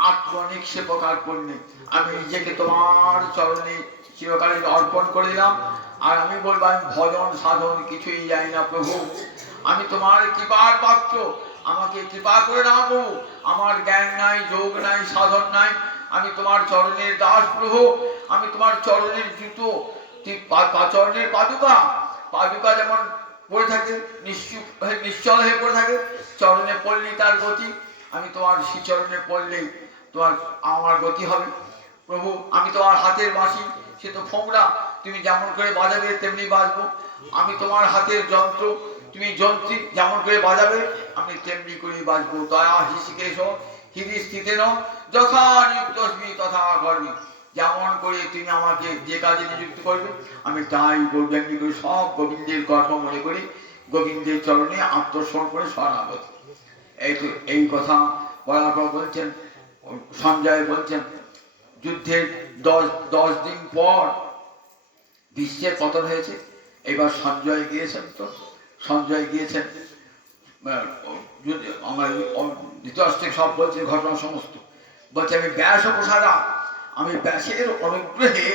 আত্মনিক্ষেপকার পণ্যে আমি নিজেকে তোমার চরণে চিরকালে অর্পণ করে দিলাম। আর আমি বলবো আমি ভজন সাধন কিছুই জানি না প্রভু, আমি তোমার কৃপার পাত্র, আমাকে কৃপা করে নাও প্রভু। আমার জ্ঞান নাই, যোগ নাই, সাধন নাই, আমি তোমার চরণের দাস প্রভু। আমি তোমার চরণের জুতো, চরণের পাদুকা, পাদুকা যেমন পড়ে থাকে নিশ্চল হয়ে পড়ে থাকে, চরণে পড়লেই তার গতি। আমি তোমার শ্রীচরণে পড়লেই তোমার আমার গতি হবে প্রভু। আমি তোমার হাতের বাঁশি, সে তো ফোংরা, তুমি যেমন করে বাজাবে তেমনি বাজবো। আমি তোমার হাতের যন্ত্র, তুমি যন্ত্রী, যেমন করে বাজাবে আমি তেমনি করে বাজবো। দয়া হিসিকেশ হৃদি স্থিতেন যথা নিযুক্তস্মি তথা কর্মী। যেমন করে তুমি আমাকে যে কাজে নিযুক্ত করবে আমি তাই করবো। এমনি করে সব গোবিন্দের কর্ম মনে করি, গোবিন্দের চরণে আত্মসমর্পণ করে শরণাগত। এই কথা বলার পর বলছেন, সঞ্জয় বলছেন যুদ্ধের 10 দিন পর বিশ্বের পতন হয়েছে। এবার সঞ্জয় গিয়েছেন, তো সঞ্জয় গিয়েছেন আমার ধৃতরাষ্ট্রকে সব বলছে ঘটনা সমস্ত বলছে, আমি ব্যাস প্রসাদা, আমি ব্যাসের অনুগ্রহে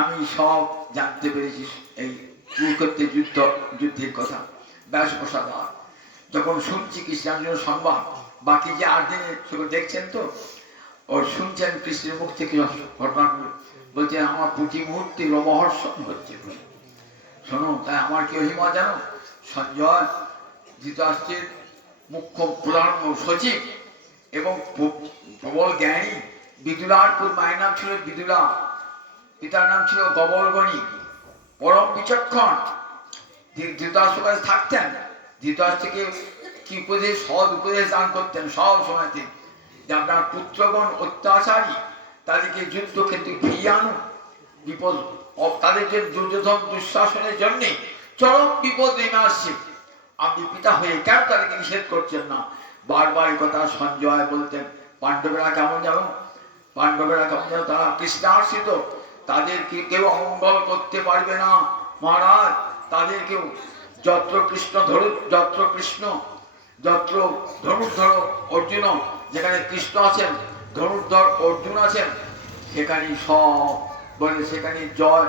আমি সব জানতে পেরেছি এই কুরুক্ষেত্রের যুদ্ধের কথা। ব্যাস প্রসাদা যখন শুনছি কৃষ্ণার্জুন সংবাদ, বাকি যে 8 দিনে সেগুলো দেখছেন তো, ওর শুনছেন কৃষ্ণের মুখ থেকে ঘটনাগুলো, বলছে আমার প্রতি মুহূর্তে রোমহর্ষণ হচ্ছে। শোনো, তাই আমার কি অহিমা জানো, সঞ্জয় ধৃতরাষ্ট্রের মুখ্য প্রধান সচিব এবং প্রবল জ্ঞানী, বিদুলার মায়ের নাম ছিল বিদুলা, পিতার নাম ছিল গবলগণী, পরম বিচক্ষণ। ধৃতরাষ্ট্রের কাছে থাকতেন, ধৃতরাষ্ট্রকে কি উপদেশ, সৎ উপদেশ দান করতেন সব সময়তে, যে আপনার পুত্রগণ অত্যাচারী, তাদেরকে যুদ্ধক্ষেত্রে ফিরিয়ে আনুন, বিপদ তাদের যে দুর্যোধন দুঃশাসনের জন্যে চরম বিপদ নেমে আসছে, আপনি পিতা হয়ে কেন তাদেরকে নিষেধ করছেন না। বারবার এই কথা সঞ্জয় বলতেন। পাণ্ডবেরা কেমন জানো, পাণ্ডবেরা কেমন জানো, তারা কৃষ্ণাশ্রিত, তাদেরকে কেউ অমঙ্গল করতে পারবে না মহারাজ। তাদেরকেও যত্র কৃষ্ণ যত্র ধনুর্ধর অর্জুন, যেখানে কৃষ্ণ আছেন, ধনুর্ধর অর্জুন আছেন, সেখানে সব বলে, সেখানে জয়,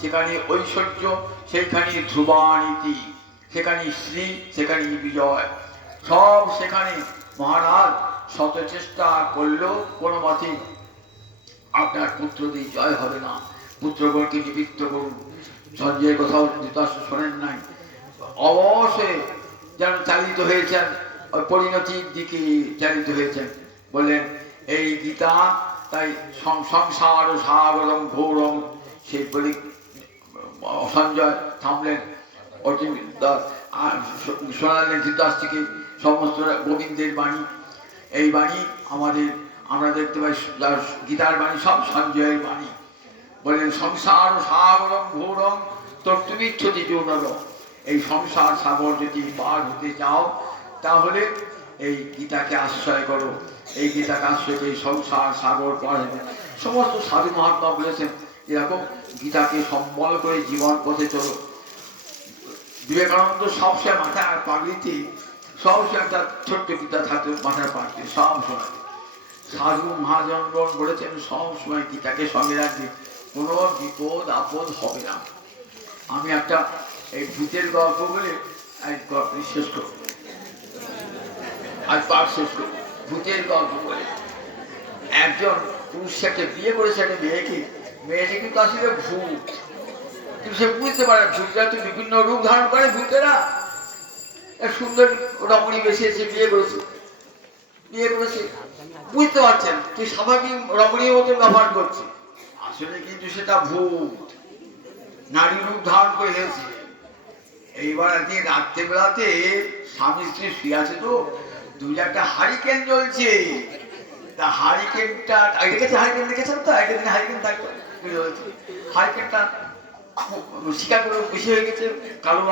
সেখানে ঐশ্বর্য, সেইখানে ধ্রুবানীতি, সেখানে শ্রী, সেখানে বিজয়, সব সেখানে। মহারাজ শত চেষ্টা করলেও কোনো মতে আপনার পুত্রদের জয় হবে না, পুত্রগণকে নিবৃত্ত করুন। সঞ্জয়ের কথাও ধৃতরাষ্ট্র শোনেন নাই, অবশ্যই যেন চালিত হয়েছেন ওই পরিণতির দিকে চালিত হয়েছেন। বললেন এই গীতা তাই সংসার সাগরম ঘোরম, সেই বলি সঞ্জয় থামলেন, অর্জুন শোনালেন ধৃতরাষ্ট্রকে সমস্ত গোবিন্দের বাণী। এই বাণী আমরা দেখতে পাই গীতার বাণী সব সঞ্জয়ের বাণী। বললেন সংসার সাগরম ঘোরম তর্তুমিচ্ছতি যৌনর, এই সংসার সাগর যদি পার হতে চাও তাহলে এই গীতাকে আশ্রয় করো, এই গীতাকে আশ্রয় করে সংসার সাগর পার হবে। সমস্ত সাধু মহাত্মা বলেছেন এরকম গীতাকে সম্বল করে জীবন পথে চলো। বিবেকানন্দ সবসময় মাথার পাগড়িতে সবসময় একটা ছোট্ট গীতা থাকতো মাথার পাগড়িতে সবসময়। সাধু মহাজনগণ বলেছেন সবসময় গীতাকে সঙ্গে রাখবে, কোনো বিপদ আপদ হবে না। আমি একটা এই ভূতের গল্প বলে শেষ করব, আজ পাঠ শেষ করব। ভূতের গল্প বলে একজন পুরুষ একটা বিয়ে করেছে একটা মেয়েকে, মেয়েটি কিন্তু আসলে ভূত, কিন্তু সে বুঝতে পারে ভূতরা তো বিভিন্ন রূপ ধারণ করে। ভূতেরা এক সুন্দর রমণী বেশি এসে বিয়ে করেছে, বুঝতে পারছেন তুই স্বাভাবিক রমণীর মতো ব্যবহার করছে, আসলে কিন্তু সেটা ভূত, নারী রূপ ধারণ করে হয়েছে। এইবার একদিন রাত্রেবেলাতে স্বামী স্ত্রী শুয়ে আছে, তো দুই একটা হারিকেন জ্বলছে। তা হারিকেনটা দেখেছে, হারিকেন দেখেছেন তো, একদিন হারিকেন থাকতো, হারিকেনটা শিকাগুলো বেশি হয়ে গেছে, কালো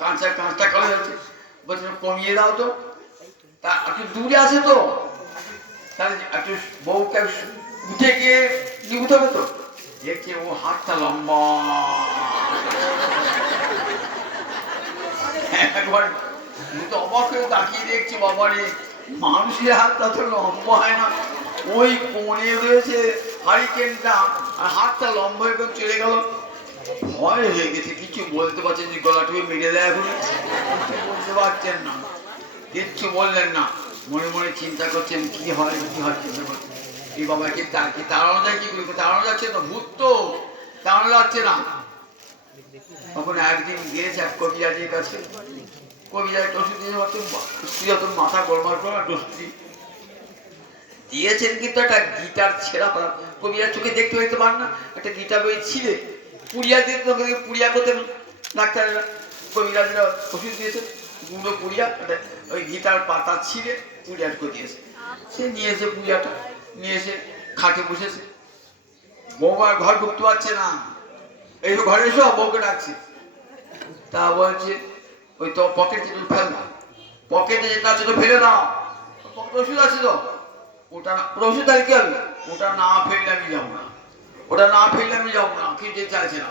কাঁচটা কালো যাচ্ছে, বলছে কমিয়ে দাও তো। তা একটু দূরে আছে তো, তাহলে একটু বউকে উঠে গিয়ে নিবুতে হবে তো। দেখছে ও হাতটা লম্বা, একবার অবাক হয়ে তাকিয়ে দেখছি, বাবারে মানুষের হাতটা তো লম্বা হয় না, ওই কোণে রয়েছে হারিকেনটা, আর হাতটা লম্বা হয়ে চলে গেল। ভয় হয়ে গেছে, কিছু বলতে পারছেন যে গলাটা মেরে দেয়, এখন বলতে পারছেন না, কিচ্ছু বললেন না, মনে মনে চিন্তা করছেন কি হয় কি হয় চিন্তা করছেন। এই বাবাকে কি তাড়ানো যায়, কি করে তাড়ানো যাচ্ছে না, ভূত তো তাড়ানো যাচ্ছে না। তখন একদিন গিয়েছে এক কবিরাজের কাছে, কবিরাজ ওষুধ দিয়ে স্ত্রী অত মাথা গোলমাল করা দোষী দিয়েছেন, কিন্তু একটা গিটার ছেঁড়া করা, কবিরাজ চোখে দেখতে পেতে পার না, একটা গিটার বই ছিঁড়ে পুড়িয়া দিয়ে পুড়িয়া করতেন ডাক্তাররা, কবিরাজরা ওষুধ দিয়েছে গুঁড়ো পুড়িয়া, ওই গিটার পাতা ছিঁড়ে পুড়িয়া করে দিয়েছে। সে নিয়ে এসে পুড়িয়াটা নিয়ে এসে খাটে বসেছে, বৌমার ঘর ঢুকতে পারছে না, এই ঘরে এসো, বউকে ডাকছে। তা বলছে ওই তো পকেটে ফেল না, পকেটে যেটা আছে তো ফেলে দাও, পকেটে ওষুধ আছে তো, ওটা ওষুধ আর কি হবে, ওটা না ফেললে আমি যাবো না, ওটা না ফেললে আমি যাবো না, কি যেতে চাইছে না।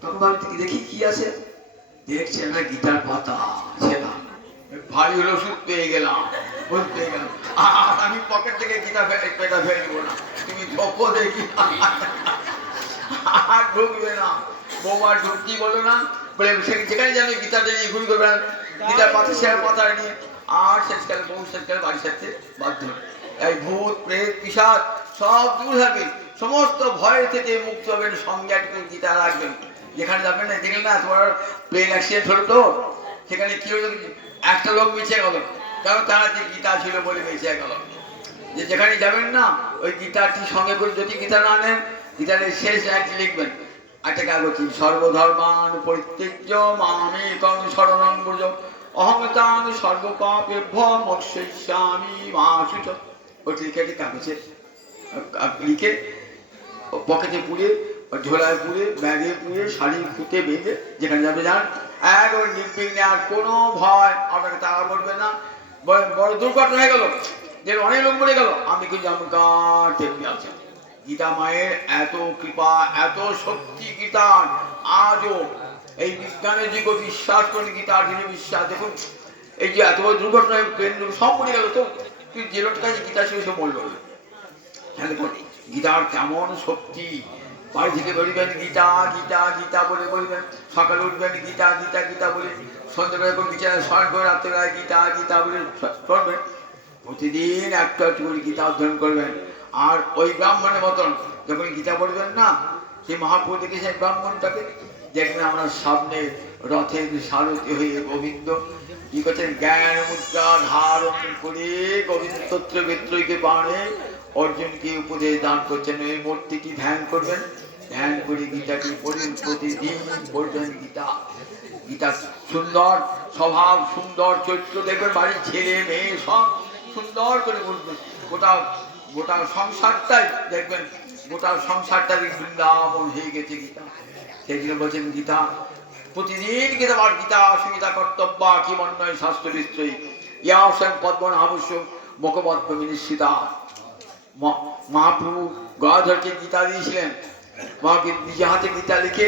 তখন ভাবছি দেখি কি আছে, দেখছে না গিটার পাতা ছেলা, ভারী হলো ওষুধ পেয়ে গেলাম, ওষুধ পেয়ে গেলাম, আর আমি পকেট থেকে গিটার পেটা ফেলে দেবো না, তুমি ঢোকো দেখি, আর ঢুকবে না। বৌমা ঢুকতেই বলো না, বলে যেখানে জানি গীতাটা নিয়ে ঘুরি করবেন, গীতার পাতা শেয়ার পাতা নিয়ে, আর শেষকালে বউ শেষকালে বাড়ি সারতে বাধ্য। এই ভূত প্রেত পিশাচ সব দূর হবে, সমস্ত ভয় থেকে মুক্ত হবেন, সঙ্গে একটা গীতা রাখবেন। যেখানে যাবেন না, দেখলেন না তোমার প্লেন অ্যাক্সিডেন্ট হলো তো, সেখানে কি হলো, একটা লোক বেঁচে গেল, কারণ তারা যে গীতা ছিল বলে বেঁচে গেল। যে যেখানে যাবেন না, ওই গীতাটি সঙ্গে করে, যদি গীতা না নেন, গীতার শেষ একটি লিখবেন একটা কাগজে, সর্বধর্মান পরিত্যজ্য মামেকং শরণং ব্রজ অহং তাং সর্বপাপেভ্যো মোক্ষয়িষ্যামি মা শুচি। ওটি লিখে একটি কাগজে লিখে পকেটে পুড়ে, ঝোলায় পুড়ে, ব্যাগে পুড়ে, শাড়ি খুঁতে বেঁধে যেখানে যাবে যান, একবার নির্বিঘ্নে, আর কোনো ভয় আপনাকে তাড়া করবে না। বড় দুর্ঘটনা হয়ে গেল, যে অনেক লোক মরে গেল, আমি কি যেমন তেমনি আছে। গীতা মায়ের এত কৃপা, এত শক্তি গীতার, আজও এই বিজ্ঞানের যুগে বিশ্বাস করেন, গীতার যিনি বিশ্বাস, দেখুন এই যে এত বড় দুর্ঘটনায় ট্রেন সব মরে গেল, তো তুই যে লোকটা কাছে গীতা ছিল সে মরল। হ্যাঁ দেখুন গীতার কেমন শক্তি, বাড়ি থেকে বেরোবেন গীতা গীতা গীতা বলে বলবেন, সকালে উঠবেন গীতা গীতা গীতা বলে, সন্ধ্যাবেলা করে বিছানায় স্মরণ করে, রাত্রেবেলায় গীতা গীতা বলে করবেন, প্রতিদিন একটু একটু করে গীতা অধ্যয়ন করবেন। আর ওই ব্রাহ্মণের মতন যখন গীতা পড়বেন না, সেই মহাপ্রভু দেখে সেই ব্রাহ্মণটাকে দেখবেন আমরা সামনে রথের সারথি হয়ে গোবিন্দ কি করছেন, জ্ঞান মুদ্রা ধারণ করে গোবিন্দ তত্র বেত্রকে বাণে অর্জুনকে উপদেশ দান করছেন। এই মূর্তিটি ধ্যান করবেন, ধ্যান করে গীতাটি পড়েন, প্রতিদিন পড়বেন গীতা। গীতা সুন্দর স্বভাব, সুন্দর চরিত্র দেখবেন, বাড়ির ছেলে মেয়ে সব সুন্দর করে বলবেন, গোটা গোটা সংসারটাই দেখবেন, গোটা সংসারটাই বৃন্দাবন হয়ে গেছে গীতা। সেই জন্য বলছেন গীতা প্রতিদিন গীতা পাঠ, গীতা সুবিধা কর্তব্য কি মন্যয় শাস্ত্র বিস্ত্রয়ী ইয়াসন পদ্মন আবশ্য মুখপদ্ম নিশ্চিতা। মহাপ্রভু গদাধরকে গীতা দিয়েছিলেন, নিজে হাতে গীতা লিখে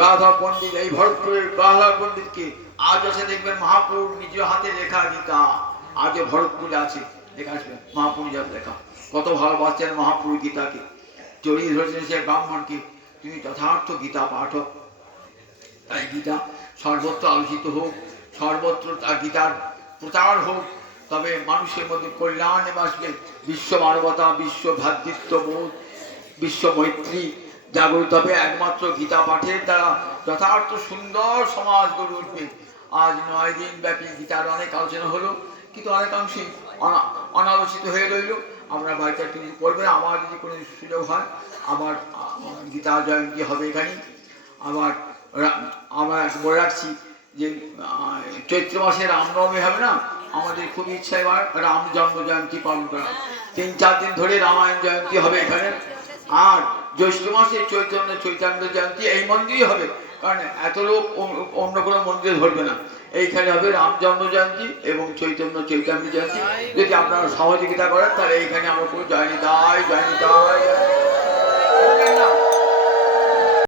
গদাধর পণ্ডিত, এই ভরতপুরের গদাধর পণ্ডিতকে আজ আছে দেখবেন মহাপুর নিজ হাতে লেখা গীতা আজও ভরতপুরে আছে, দেখে আসবেন মহাপুর লেখা। কত ভালোবাসছেন মহাপুর গীতাকে, জড়িয়ে ধরেছেন সে ব্রাহ্মণকে, তুমি যথার্থ গীতা পাঠক। তাই গীতা সর্বত্র আলোচিত হোক, সর্বত্র গীতার প্রচার হোক, তবে মানুষের মধ্যে কল্যাণ নেমে আসবে, বিশ্ব মানবতা, বিশ্ব ভ্রাতৃত্ববোধ, বিশ্ব মৈত্রী জাগরিত হবে একমাত্র গীতা পাঠের দ্বারা। যথার্থ সুন্দর সমাজ গড়ে উঠবে। আজ 9 দিন ব্যাপী গীতার অনেক আলোচনা হলো, কিন্তু অনেকাংশেই অনালোচিত হয়ে রইল। আমরা বাড়িতে একটু করবেন, আমার যদি কোনো সুযোগ হয় আবার গীতা জয়ন্তী হবে এখানে। আবার আমরা বলে রাখছি যে চৈত্র মাসে রামনবমী হবে না, আমাদের খুব ইচ্ছা এবার রাম জন্ম জয়ন্তী পালন করা। 3-4 দিন ধরে রামায়ণ জয়ন্তী হবে এখানে। আর জ্যৈষ্ঠ মাসে চৈতন্য জয়ন্তী এই মন্দিরই হবে, কারণ এত লোক অন্য কোনো মন্দিরে ধরবে না। এইখানে হবে রাম জন্ম জয়ন্তী এবং চৈতন্য জয়ন্তী। যদি আপনারা সহযোগিতা করেন তাহলে এইখানে আমরা পুরো জয় নিতাই।